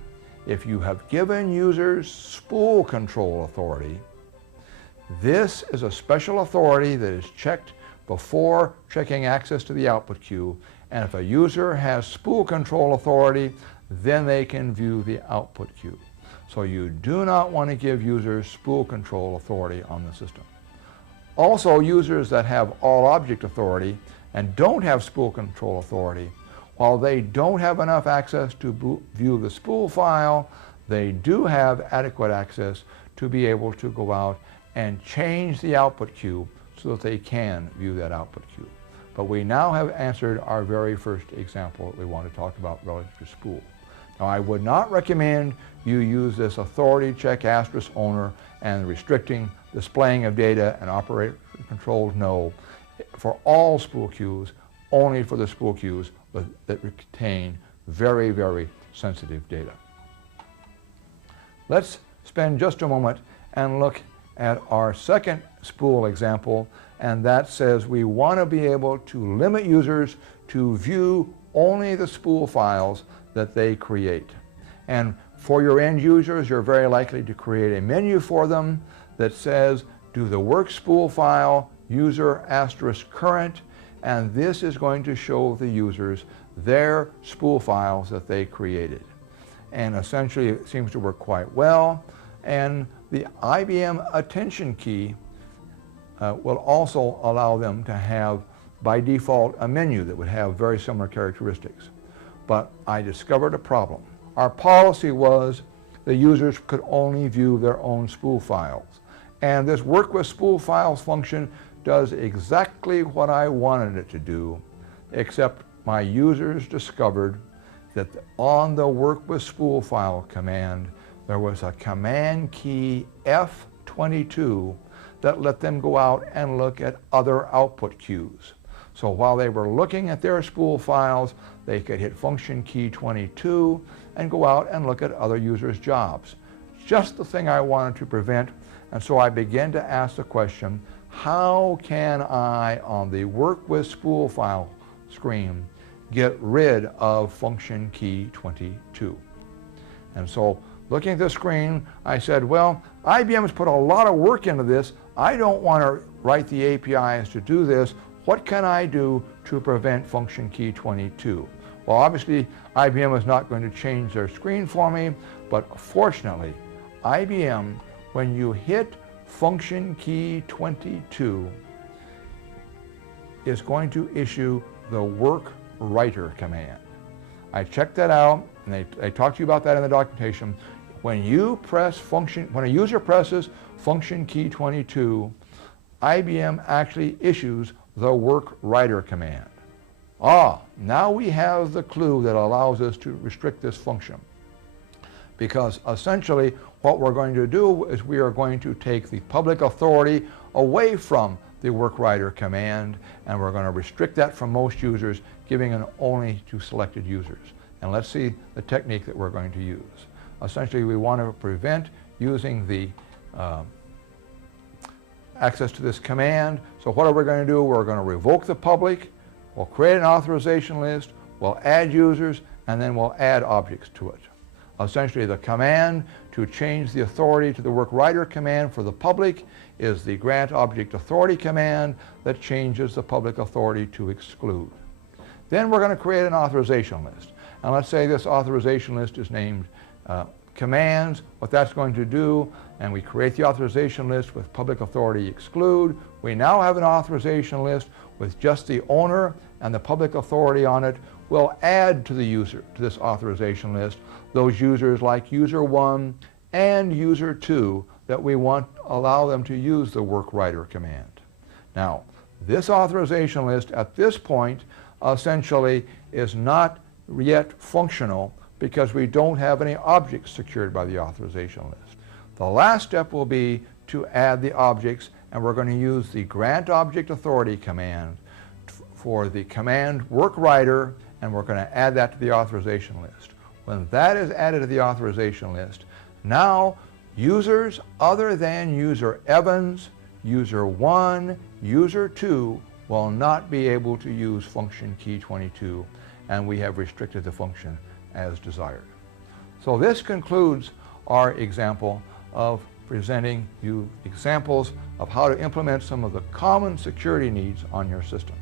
If you have given users spool control authority, this is a special authority that is checked before checking access to the output queue, and if a user has spool control authority, then they can view the output queue. So you do not want to give users spool control authority on the system. Also, users that have all object authority and don't have spool control authority, while they don't have enough access to view the spool file, they do have adequate access to be able to go out and change the output queue so that they can view that output queue. But we now have answered our very first example that we want to talk about relative to spool. Now, I would not recommend you use this authority check asterisk owner and restricting displaying of data and operator controls no for all spool queues, only for the spool queues that contain very, very sensitive data. Let's spend just a moment and look at our second spool example, and that says we want to be able to limit users to view only the spool files that they create. And for your end users, you're very likely to create a menu for them that says do the work spool file user asterisk current, and this is going to show the users their spool files that they created. And essentially it seems to work quite well, and the IBM attention key will also allow them to have by default a menu that would have very similar characteristics. But I discovered a problem. Our policy was the users could only view their own spool files. And this work with spool files function does exactly what I wanted it to do, except my users discovered that on the work with spool file command, there was a command key F22 that let them go out and look at other output queues. So while they were looking at their spool files, they could hit function key 22 and go out and look at other users' jobs. Just the thing I wanted to prevent, and so I began to ask the question, how can I, on the work with spool file screen, get rid of function key 22? And so looking at the screen, I said, well, IBM's put a lot of work into this. I don't want to write the APIs to do this. What can I do to prevent function key 22? Well, obviously, IBM is not going to change their screen for me, but fortunately, IBM, when you hit function key 22, is going to issue the work writer command. I checked that out, and they talked to you about that in the documentation. When a user presses function key 22, IBM actually issues the work writer command. Now we have the clue that allows us to restrict this function. Because essentially what we're going to do is we are going to take the public authority away from the work writer command, and we're going to restrict that from most users, giving it only to selected users. And let's see the technique that we're going to use. Essentially, we want to prevent using the access to this command. So what are we going to do? We're going to revoke the public, we'll create an authorization list, we'll add users, and then we'll add objects to it. Essentially, the command to change the authority to the work writer command for the public is the grant object authority command that changes the public authority to exclude. Then we're going to create an authorization list. And let's say this authorization list is named commands, what that's going to do, and we create the authorization list with public authority exclude. We now have an authorization list with just the owner and the public authority on it. We'll add to the user, to this authorization list, those users like user 1 and user 2 that we want allow them to use the work writer command. Now, this authorization list at this point essentially is not yet functional because we don't have any objects secured by the authorization list. The last step will be to add the objects, and we're going to use the grant object authority command for the command work writer, and we're going to add that to the authorization list. When that is added to the authorization list, now users other than user Evans, user 1, user 2 will not be able to use function key 22, and we have restricted the function as desired. So this concludes our example of presenting you examples of how to implement some of the common security needs on your system.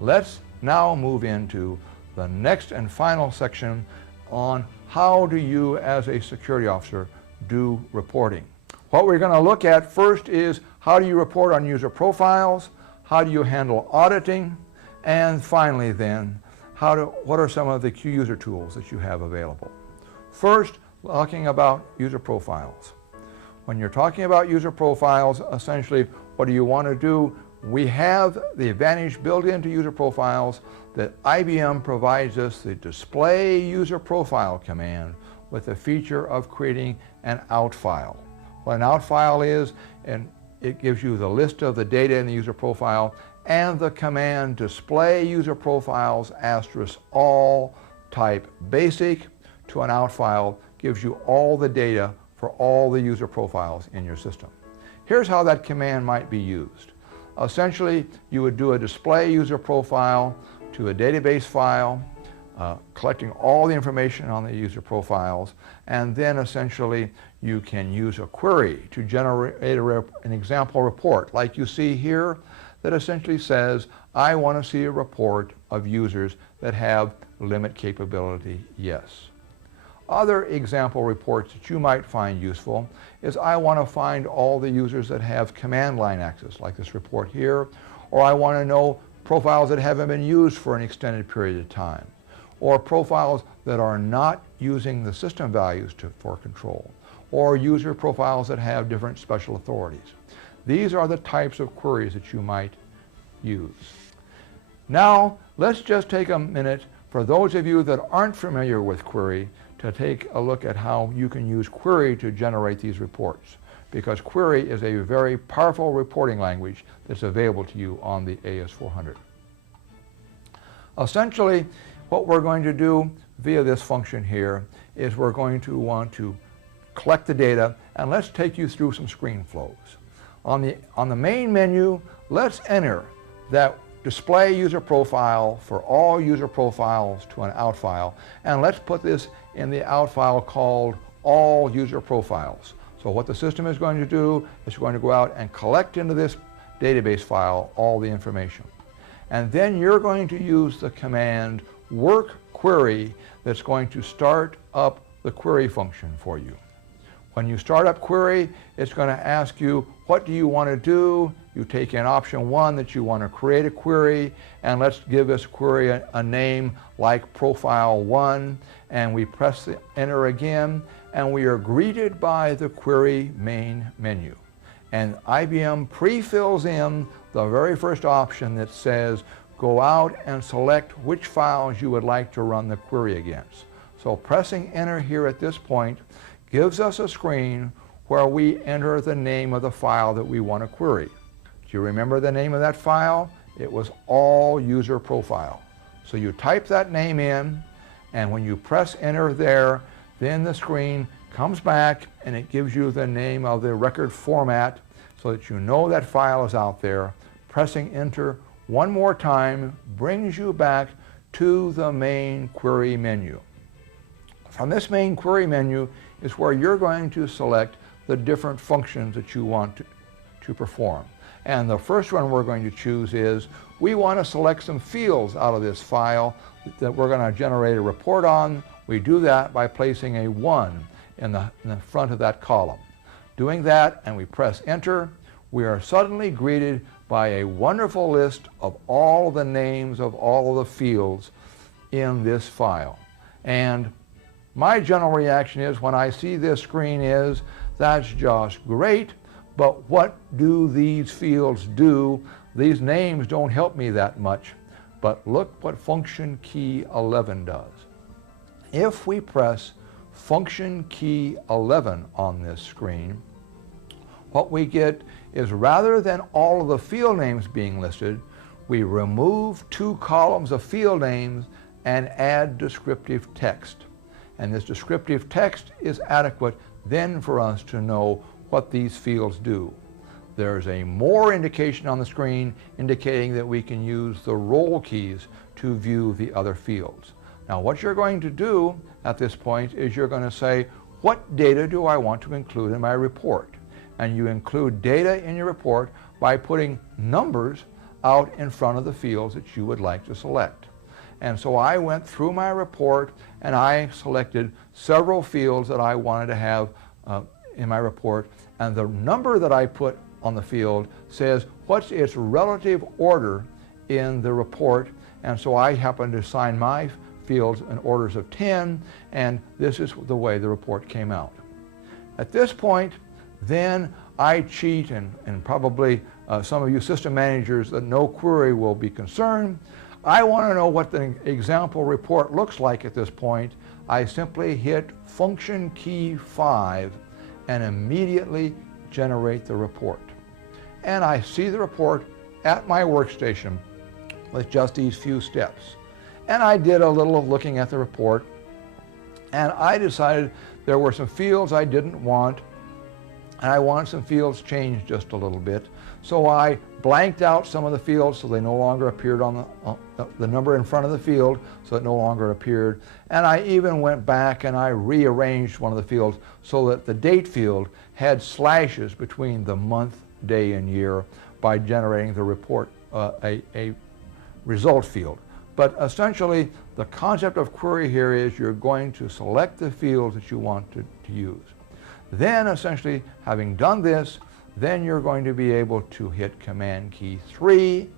Let's now move into the next and final section on how do you as a security officer do reporting. What we're going to look at first is how do you report on user profiles, how do you handle auditing, and finally then, what are some of the key user tools that you have available. First, talking about user profiles. When you're talking about user profiles, essentially what do you want to do? We have the advantage built into user profiles that IBM provides us the display user profile command with the feature of creating an OUTFILE. What an OUTFILE is, and it gives you the list of the data in the user profile, and the command display user profiles * all type basic to an OUTFILE gives you all the data for all the user profiles in your system. Here's how that command might be used. Essentially, you would do a display user profile to a database file, collecting all the information on the user profiles, and then essentially you can use a query to generate an example report like you see here that essentially says, I want to see a report of users that have limit capability yes. Other example reports that you might find useful is I want to find all the users that have command line access, like this report here, or I want to know profiles that haven't been used for an extended period of time, or profiles that are not using the system values for control, or user profiles that have different special authorities. These are the types of queries that you might use. Now, let's just take a minute for those of you that aren't familiar with query to take a look at how you can use query to generate these reports, because query is a very powerful reporting language that's available to you on the AS400. Essentially, what we're going to do via this function here is we're going to want to collect the data, and let's take you through some screen flows. On the main menu, let's enter that display user profile for all user profiles to an OUTFILE, and let's put this in the OUTFILE called all user profiles. So what the system is going to do is going to go out and collect into this database file all the information. And then you're going to use the command work query that's going to start up the query function for you. When you start up query, it's going to ask you, what do you want to do? You take in option 1 that you want to create a query, and let's give this query a name like profile 1, and we press the enter again, and we are greeted by the query main menu. And IBM pre-fills in the very first option that says, go out and select which files you would like to run the query against. So pressing enter here at this point gives us a screen where we enter the name of the file that we want to query. Do you remember the name of that file? It was all user profile. So you type that name in, and when you press enter there, then the screen comes back and it gives you the name of the record format so that you know that file is out there. Pressing enter one more time brings you back to the main query menu. From this main query menu is where you're going to select the different functions that you want to perform. And the first one we're going to choose is we want to select some fields out of this file that we're going to generate a report on. We do that by placing a 1 in the front of that column. Doing that, and we press enter, we are suddenly greeted by a wonderful list of all the names of all the fields in this file. And my general reaction is when I see this screen is, that's just great, but what do these fields do? These names don't help me that much, but look what function key 11 does. If we press function key 11 on this screen, what we get is rather than all of the field names being listed, we remove 2 columns of field names and add descriptive text. And this descriptive text is adequate then for us to know what these fields do. There's a more indication on the screen indicating that we can use the roll keys to view the other fields. Now what you're going to do at this point is you're going to say, what data do I want to include in my report? And you include data in your report by putting numbers out in front of the fields that you would like to select. And so I went through my report and I selected several fields that I wanted to have in my report, and the number that I put on the field says what's its relative order in the report, and so I happen to assign my fields in orders of 10, and this is the way the report came out. At this point, then I cheat, and probably some of you system managers that know query will be concerned. I want to know what the example report looks like at this point. I simply hit function key 5 and immediately generate the report. And I see the report at my workstation with just these few steps. And I did a little looking at the report, and I decided there were some fields I didn't want, and I wanted some fields changed just a little bit. So I blanked out some of the fields so they no longer appeared on the number in front of the field, so it no longer appeared. And I even went back and I rearranged one of the fields so that the date field had slashes between the month, day, and year by generating the report, a result field. But essentially, the concept of query here is you're going to select the fields that you want to use. Then essentially, having done this, then you're going to be able to hit Command key 3,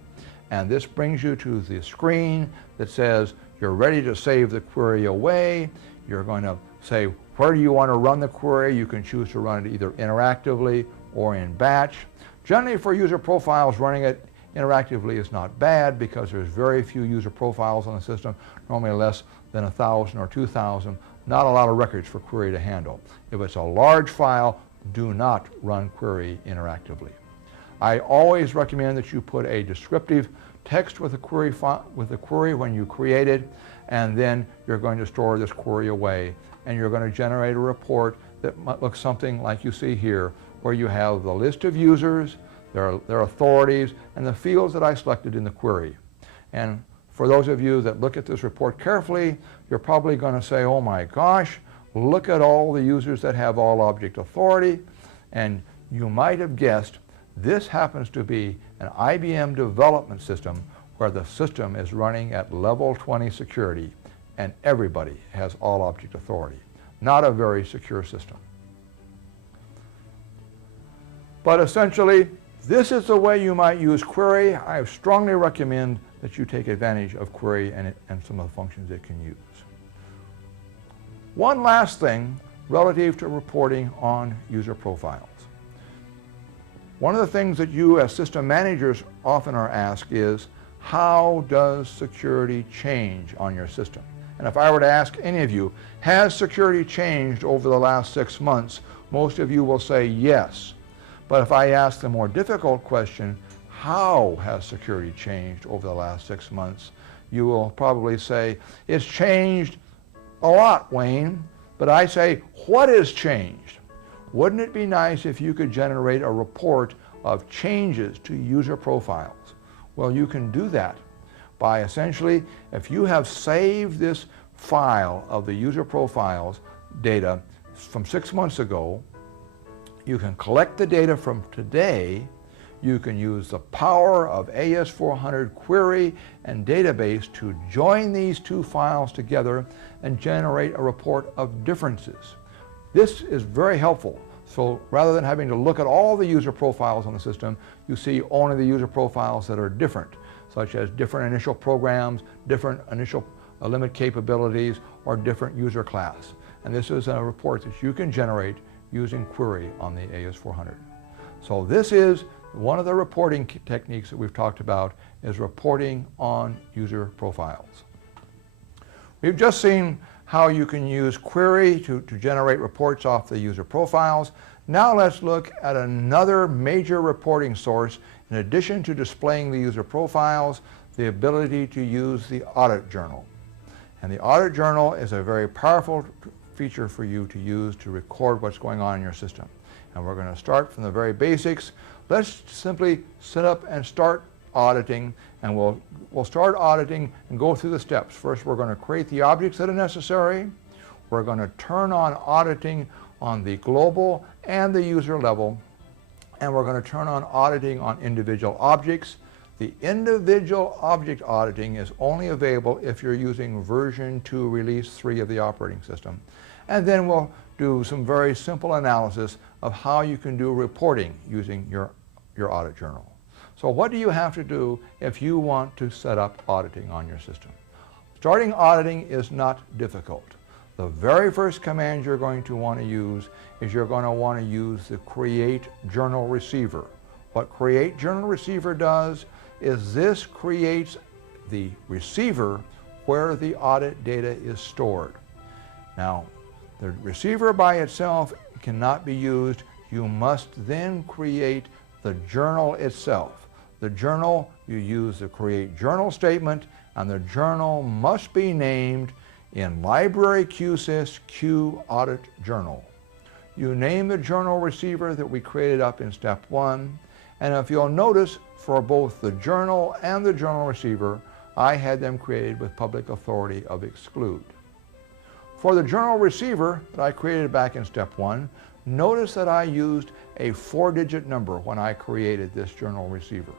and this brings you to the screen that says you're ready to save the query away. You're going to say where do you want to run the query. You can choose to run it either interactively or in batch. Generally for user profiles, running it interactively is not bad because there's very few user profiles on the system, normally less than 1,000 or 2,000. Not a lot of records for query to handle. If it's a large file, do not run query interactively. I always recommend that you put a descriptive text with the query when you create it, and then you're going to store this query away, and you're going to generate a report that looks something like you see here, where you have the list of users, their authorities, and the fields that I selected in the query. And for those of you that look at this report carefully, you're probably going to say, oh my gosh, look at all the users that have all object authority. And you might have guessed this happens to be an IBM development system where the system is running at level 20 security and everybody has all object authority. Not a very secure system. But essentially, this is the way you might use query. I strongly recommend that you take advantage of query and some of the functions it can use. One last thing relative to reporting on user profiles. One of the things that you as system managers often are asked is, how does security change on your system? And if I were to ask any of you, has security changed over the last 6 months? Most of you will say yes. But if I ask the more difficult question, how has security changed over the last 6 months? You will probably say, it's changed a lot, Wayne. But I say, what has changed? Wouldn't it be nice if you could generate a report of changes to user profiles? Well, you can do that by essentially, if you have saved this file of the user profiles data from 6 months ago, you can collect the data from today. You can use the power of AS400 query and database to join these two files together and generate a report of differences. This is very helpful. So rather than having to look at all the user profiles on the system, you see only the user profiles that are different, such as different initial programs, different initial limit capabilities, or different user class. And this is a report that you can generate using query on the AS400. So this is one of the reporting techniques that we've talked about, is reporting on user profiles. We've just seen how you can use query to generate reports off the user profiles. Now let's look at another major reporting source. In addition to displaying the user profiles, the ability to use the audit journal. And the audit journal is a very powerful feature for you to use to record what's going on in your system. And we're going to start from the very basics. Let's simply set up and start auditing, and we'll start auditing and go through the steps. First, we're going to create the objects that are necessary. We're going to turn on auditing on the global and the user level, and we're going to turn on auditing on individual objects. The individual object auditing is only available if you're using version 2 release 3 of the operating system. And then we'll do some very simple analysis of how you can do reporting using your audit journal. So what do you have to do if you want to set up auditing on your system? Starting auditing is not difficult. The very first command you're going to want to use is you're going to want to use the create journal receiver. What create journal receiver does is this creates the receiver where the audit data is stored. Now, the receiver by itself cannot be used. You must then create the journal itself. The journal, you use the create journal statement, and the journal must be named in library QSYS Q audit journal. You name the journal receiver that we created up in step 1, and if you'll notice, for both the journal and the journal receiver, I had them created with public authority of exclude. For the journal receiver that I created back in step 1, notice that I used a 4-digit number when I created this journal receiver.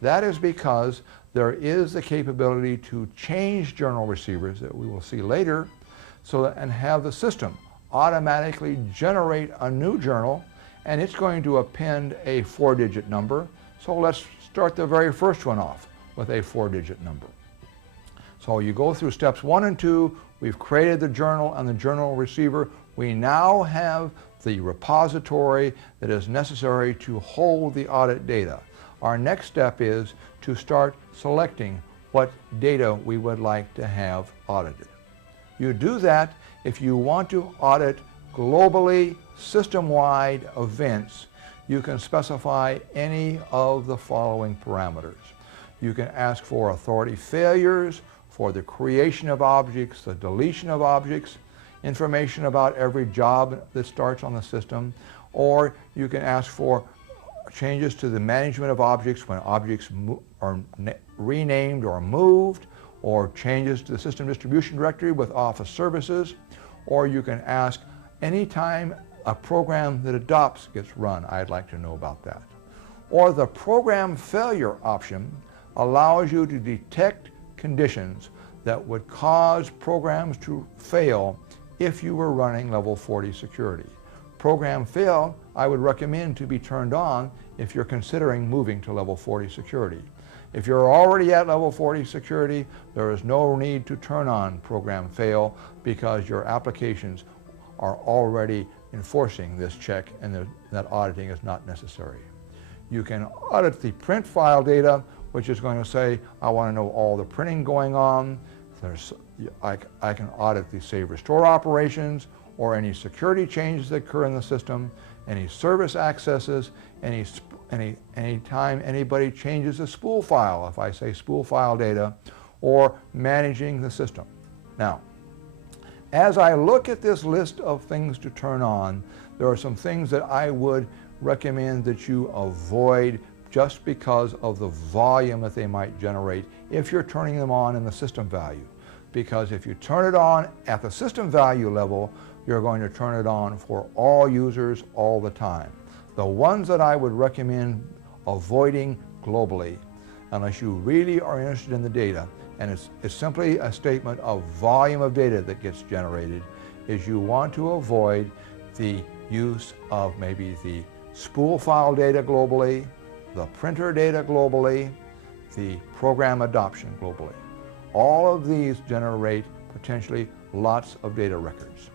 That is because there is the capability to change journal receivers that we will see later, and have the system automatically generate a new journal, and it's going to append a 4-digit number. So let's start the very first one off with a 4-digit number. So you go through steps 1 and 2. We've created the journal and the journal receiver. We now have the repository that is necessary to hold the audit data. Our next step is to start selecting what data we would like to have audited. You do that if you want to audit globally, system-wide events. You can specify any of the following parameters. You can ask for authority failures, for the creation of objects, the deletion of objects, information about every job that starts on the system, or you can ask for changes to the management of objects when objects are renamed or moved, or changes to the system distribution directory with office services, or you can ask anytime a program that adopts gets run, I'd like to know about that. Or the program failure option allows you to detect conditions that would cause programs to fail if you were running level 40 security. Program fail, I would recommend to be turned on if you're considering moving to level 40 security. If you're already at level 40 security, there is no need to turn on program fail because your applications are already enforcing this check, and that auditing is not necessary. You can audit the print file data, which is going to say, I want to know all the printing going on. I can audit the save restore operations, or any security changes that occur in the system, any service accesses, any time anybody changes a spool file, if I say spool file data, or managing the system. Now, as I look at this list of things to turn on, there are some things that I would recommend that you avoid just because of the volume that they might generate if you're turning them on in the system value. Because if you turn it on at the system value level, you're going to turn it on for all users all the time. The ones that I would recommend avoiding globally, unless you really are interested in the data, and it's simply a statement of volume of data that gets generated, is you want to avoid the use of maybe the spool file data globally, the printer data globally, the program adoption globally. All of these generate potentially lots of data records.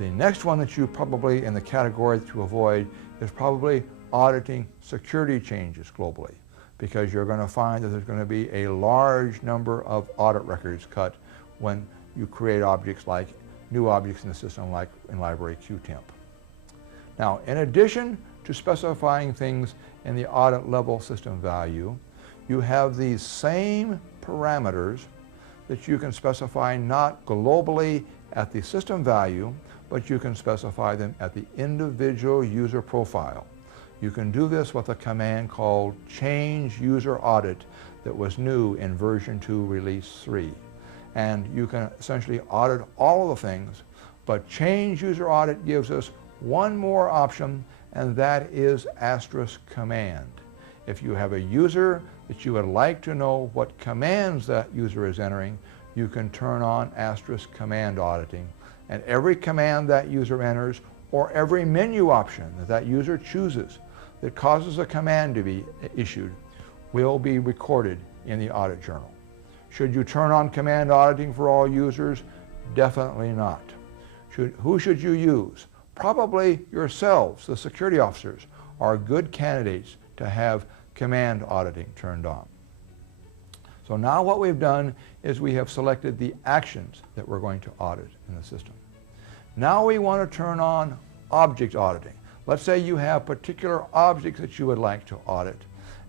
The next one that you probably in the category to avoid is probably auditing security changes globally, because you're going to find that there's going to be a large number of audit records cut when you create objects like new objects in the system like in library QTemp. Now, in addition to specifying things in the audit level system value, you have these same parameters that you can specify not globally at the system value, but you can specify them at the individual user profile. You can do this with a command called change user audit that was new in version 2 release 3. And you can essentially audit all of the things, but change user audit gives us one more option, and that is asterisk command. If you have a user that you would like to know what commands that user is entering, you can turn on asterisk command auditing, and every command that user enters or every menu option that that user chooses that causes a command to be issued will be recorded in the audit journal. Should you turn on command auditing for all users? Definitely not. Who should you use? Probably yourselves, the security officers, are good candidates to have command auditing turned on. So now what we've done is we have selected the actions that we're going to audit in the system. Now we want to turn on object auditing. Let's say you have particular objects that you would like to audit,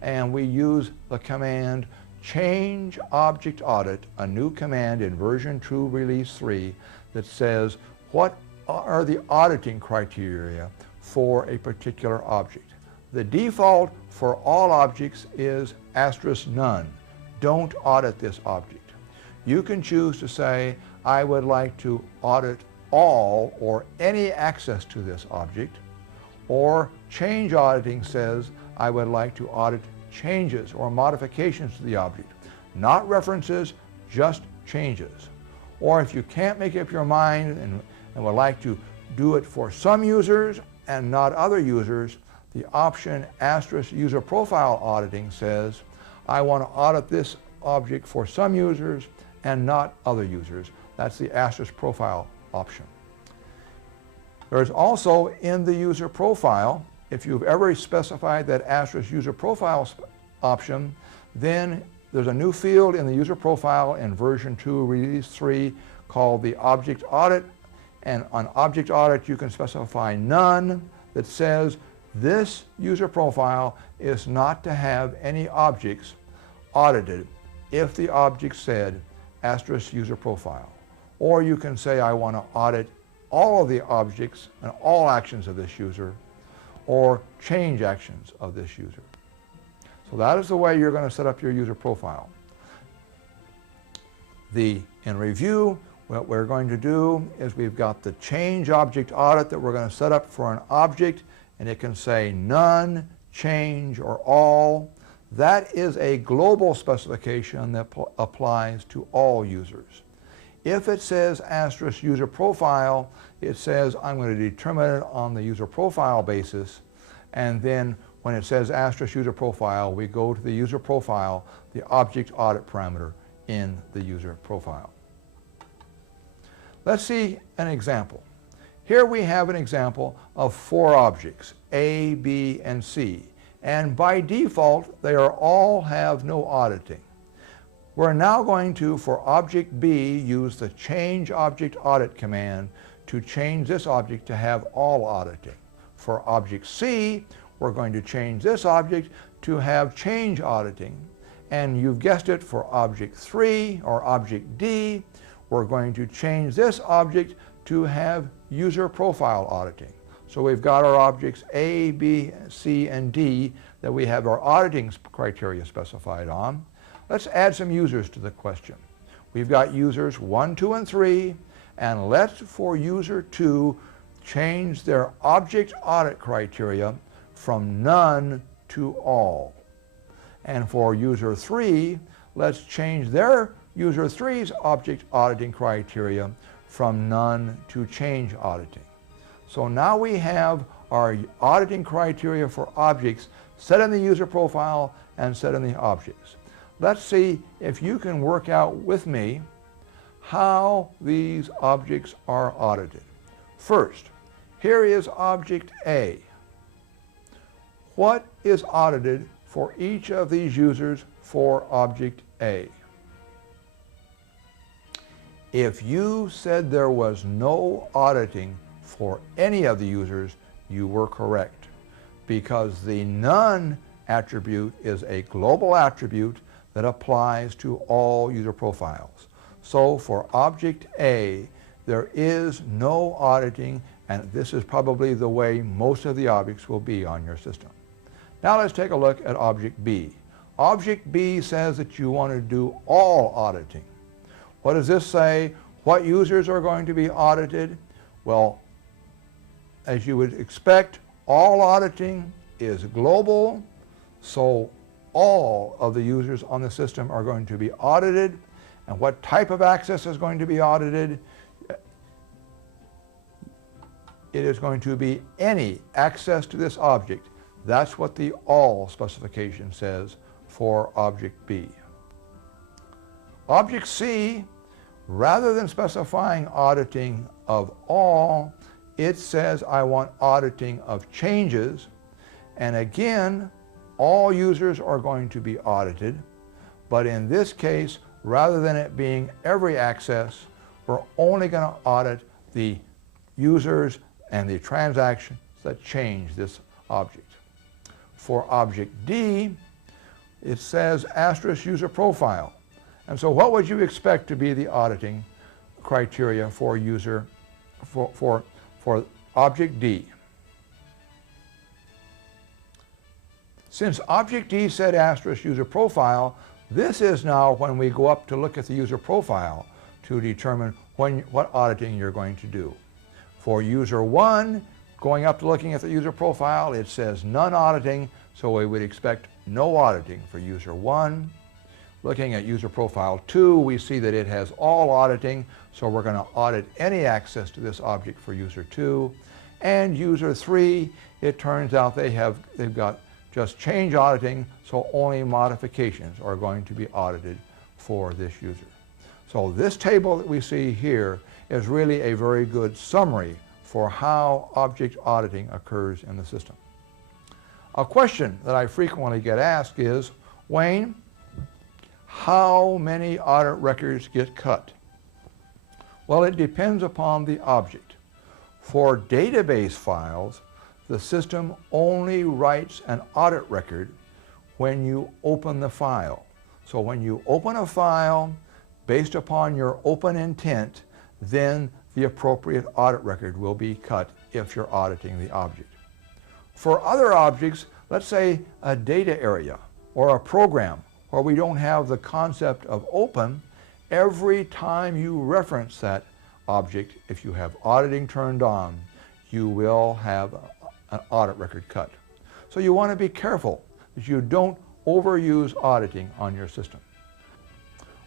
and we use the command change object audit, a new command in version 2 release 3 that says what are the auditing criteria for a particular object. The default for all objects is asterisk none. Don't audit this object. You can choose to say, I would like to audit all or any access to this object, or change auditing says, I would like to audit changes or modifications to the object, not references, just changes. Or if you can't make up your mind and would like to do it for some users and not other users, the option asterisk user profile auditing says, I want to audit this object for some users and not other users. That's the asterisk profile option. There's also in the user profile, if you've ever specified that asterisk user profile option, then there's a new field in the user profile in version 2 release 3 called the object audit. And on object audit you can specify none that says this user profile is not to have any objects audited if the object said asterisk user profile. Or you can say I want to audit all of the objects and all actions of this user, or change actions of this user. So that is the way you're going to set up your user profile. In review, what we're going to do is we've got the change object audit that we're going to set up for an object, and it can say none, change, or all. That is a global specification that applies to all users. If it says asterisk user profile, it says I'm going to determine it on the user profile basis, and then when it says asterisk user profile, we go to the user profile, the object audit parameter in the user profile. Let's see an example. Here we have an example of 4 objects, A, B, and C, and by default they all have no auditing. We're now going to, for object B, use the change object audit command to change this object to have all auditing. For object C, we're going to change this object to have change auditing. And you've guessed it, for object 3 or object D, we're going to change this object to have user profile auditing. So we've got our objects A, B, C, and D that we have our auditing criteria specified on. Let's add some users to the question. We've got users 1, 2, and 3, and let's, for user 2, change their object audit criteria from none to all. And for user 3, let's change their user 3's object auditing criteria from none to change auditing. So now we have our auditing criteria for objects set in the user profile and set in the objects. Let's see if you can work out with me how these objects are audited. First, here is object A. What is audited for each of these users for object A? If you said there was no auditing for any of the users, you were correct, because the none attribute is a global attribute that applies to all user profiles. So for object A, there is no auditing, and this is probably the way most of the objects will be on your system. Now let's take a look at object B. Object B says that you want to do all auditing. What does this say? What users are going to be audited? Well, as you would expect, all auditing is global, so all of the users on the system are going to be audited. And what type of access is going to be audited? It is going to be any access to this object. That's what the all specification says for object B. Object C, rather than specifying auditing of all, it says I want auditing of changes. And again, all users are going to be audited, but in this case, rather than it being every access, we're only going to audit the users and the transactions that change this object. For object D, it says asterisk user profile. And so what would you expect to be the auditing criteria for for object D? Since object D said asterisk user profile, this is now when we go up to look at the user profile to determine what auditing you're going to do. For user 1, going up to looking at the user profile, it says none auditing, so we would expect no auditing for user 1. Looking at user profile 2, we see that it has all auditing, so we're going to audit any access to this object for user 2. And user 3, it turns out they've got just change auditing, so only modifications are going to be audited for this user. So this table that we see here is really a very good summary for how object auditing occurs in the system. A question that I frequently get asked is, Wayne, how many audit records get cut? Well, it depends upon the object. For database files, the system only writes an audit record when you open the file. So when you open a file, based upon your open intent, then the appropriate audit record will be cut if you're auditing the object. For other objects, let's say a data area or a program where we don't have the concept of open, every time you reference that object, if you have auditing turned on, you will have an audit record cut. So you want to be careful that you don't overuse auditing on your system.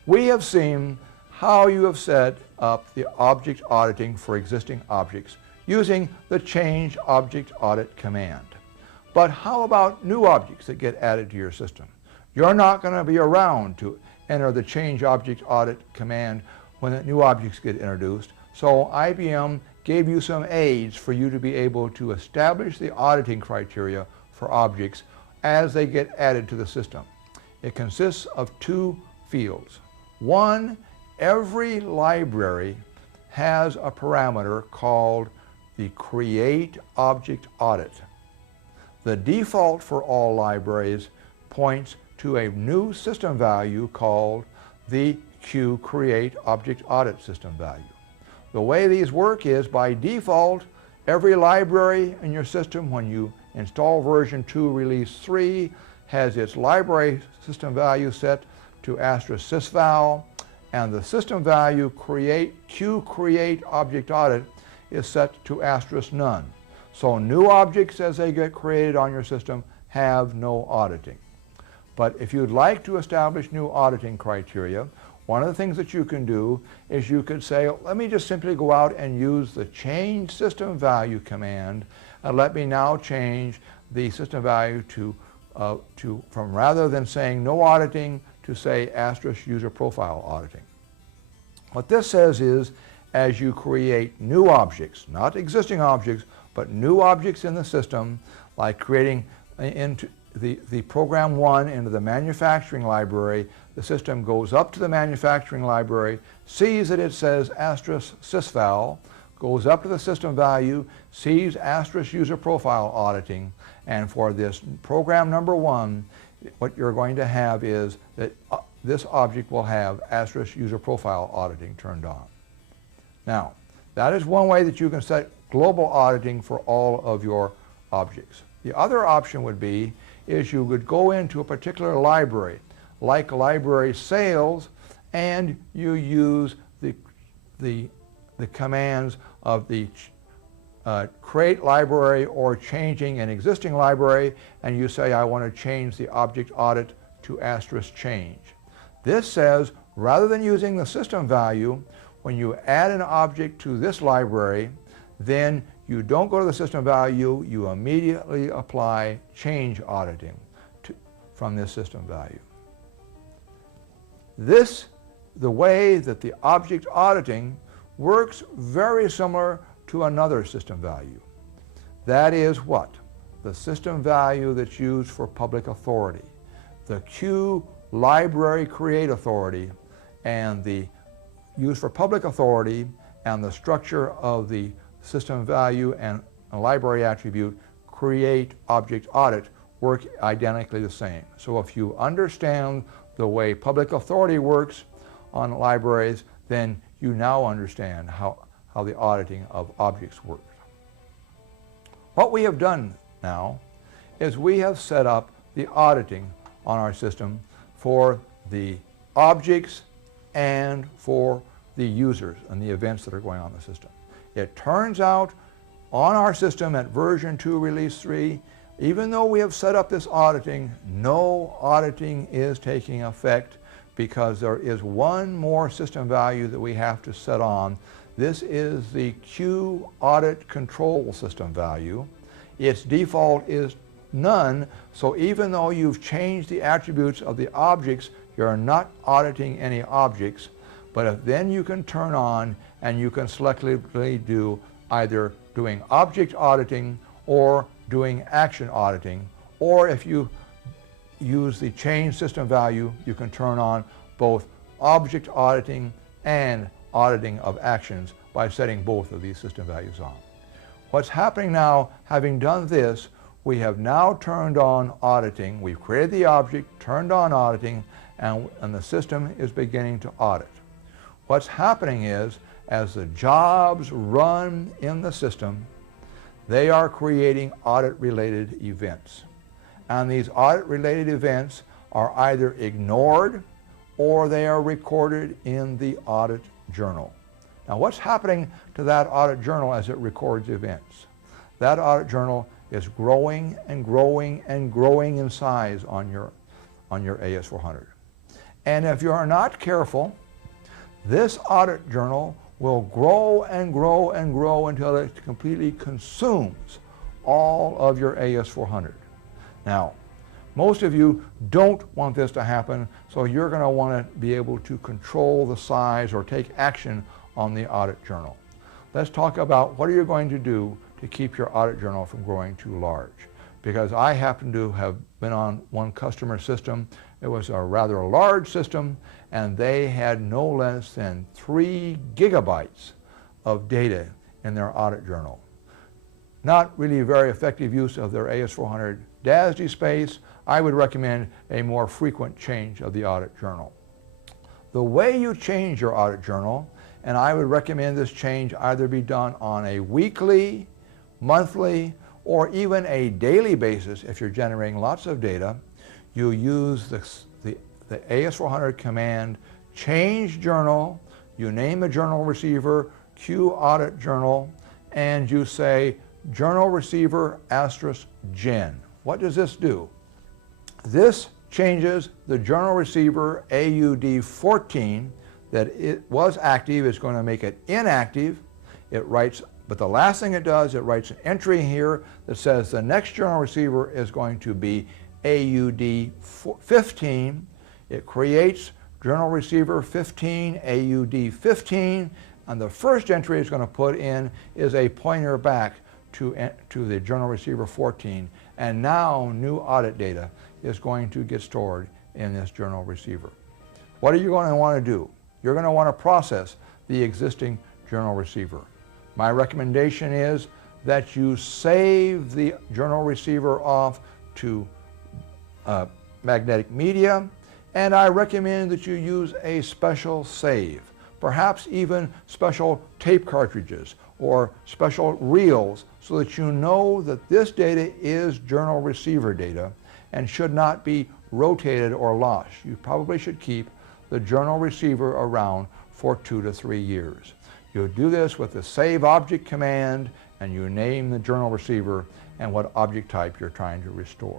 We have seen how you have set up the object auditing for existing objects using the change object audit command. But how about new objects that get added to your system? You're not going to be around to enter the change object audit command when the new objects get introduced. So IBM gave you some aids for you to be able to establish the auditing criteria for objects as they get added to the system. It consists of two fields. One, every library has a parameter called the create object audit. The default for all libraries points to a new system value called the create object audit system value. The way these work is, by default, every library in your system, when you install version 2 release 3, has its library system value set to asterisk sysval, and the system value create object audit is set to asterisk none. So new objects as they get created on your system have no auditing. But if you'd like to establish new auditing criteria, one of the things that you can do is you could say, let me just simply go out and use the change system value command, and let me now change the system value from rather than saying no auditing to say asterisk user profile auditing. What this says is, as you create new objects, not existing objects, but new objects in the system, like creating into the program 1 into the manufacturing library, the system goes up to the manufacturing library, sees that it says asterisk sysval, goes up to the system value, sees asterisk user profile auditing, and for this program number 1, what you're going to have is that this object will have asterisk user profile auditing turned on. Now, that is one way that you can set global auditing for all of your objects. The other option would be is you would go into a particular library, like library sales, and you use the commands of the create library or changing an existing library, and you say, I want to change the object audit to asterisk change. This says, rather than using the system value, when you add an object to this library, then you don't go to the system value, you immediately apply change auditing from this system value. The way that the object auditing works very similar to another system value. That is what? The system value that's used for public authority. The Q library create authority and the use for public authority and the structure of the system value and a library attribute create object audit work identically the same. So if you understand the way public authority works on libraries, then you now understand how the auditing of objects works. What we have done now is we have set up the auditing on our system for the objects and for the users and the events that are going on in the system. It turns out on our system at version 2 release 3, even though we have set up this auditing, no auditing is taking effect because there is one more system value that we have to set on. This is the Q audit control system value. Its default is none, so even though you've changed the attributes of the objects, you're not auditing any objects, but then you can turn on and you can selectively do either doing object auditing or doing action auditing, or if you use the change system value, you can turn on both object auditing and auditing of actions by setting both of these system values on. What's happening now, having done this, we have now turned on auditing. We've created the object, turned on auditing, and the system is beginning to audit. What's happening is, as the jobs run in the system, they are creating audit-related events. And these audit-related events are either ignored or they are recorded in the audit journal. Now, what's happening to that audit journal as it records events? That audit journal is growing and growing and growing in size on your AS400. And if you are not careful, this audit journal will grow and grow and grow until it completely consumes all of your AS400. Now, most of you don't want this to happen, so you're going to want to be able to control the size or take action on the audit journal. Let's talk about what are you going to do to keep your audit journal from growing too large. Because I happen to have been on one customer system. It was a rather large system, and they had no less than 3 gigabytes of data in their audit journal. Not really very effective use of their AS400 DASD space. I would recommend a more frequent change of the audit journal. The way you change your audit journal, and I would recommend this change either be done on a weekly, monthly, or even a daily basis if you're generating lots of data, you use the AS400 command change journal, you name a journal receiver, Q audit journal, and you say journal receiver asterisk gen. What does this do? This changes the journal receiver AUD14 that it was active. It's going to make it inactive. It writes, but the last thing it does, it writes an entry here that says the next journal receiver is going to be AUD15. It creates journal receiver 15, AUD15, and the first entry it's going to put in is a pointer back to the journal receiver 14, and now new audit data is going to get stored in this journal receiver. what are you going to want to do? You're going to want to process the existing journal receiver. My recommendation is that you save the journal receiver off to magnetic media, and I recommend that you use a special save, perhaps even special tape cartridges or special reels, so that you know that this data is journal receiver data and should not be rotated or lost. You probably should keep the journal receiver around for 2 to 3 years. You do this with the save object command, and you name the journal receiver and what object type you're trying to restore.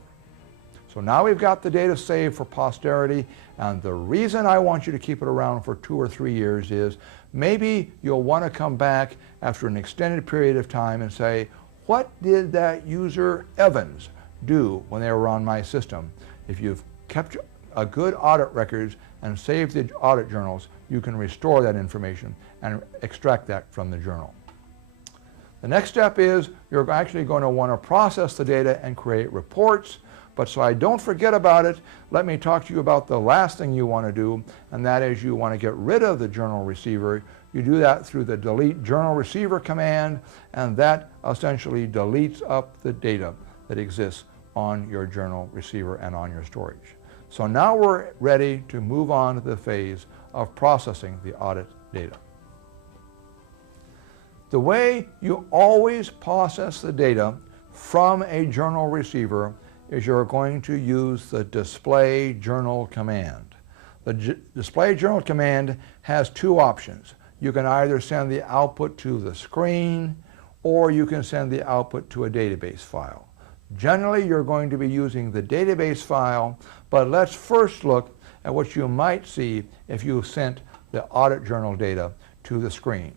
So now we've got the data saved for posterity, and the reason I want you to keep it around for 2 or 3 years is maybe you'll want to come back after an extended period of time and say, what did that user Evans do when they were on my system? If you've kept a good audit records and saved the audit journals, you can restore that information and extract that from the journal. The next step is you're actually going to want to process the data and create reports. But so I don't forget about it, let me talk to you about the last thing you want to do, and that is you want to get rid of the journal receiver. You do that through the delete journal receiver command, and that essentially deletes up the data that exists on your journal receiver and on your storage. So now we're ready to move on to the phase of processing the audit data. The way you always process the data from a journal receiver is you're going to use the display journal command. The display journal command has 2 options. You can either send the output to the screen, or you can send the output to a database file. Generally, you're going to be using the database file, but let's first look at what you might see if you sent the audit journal data to the screen.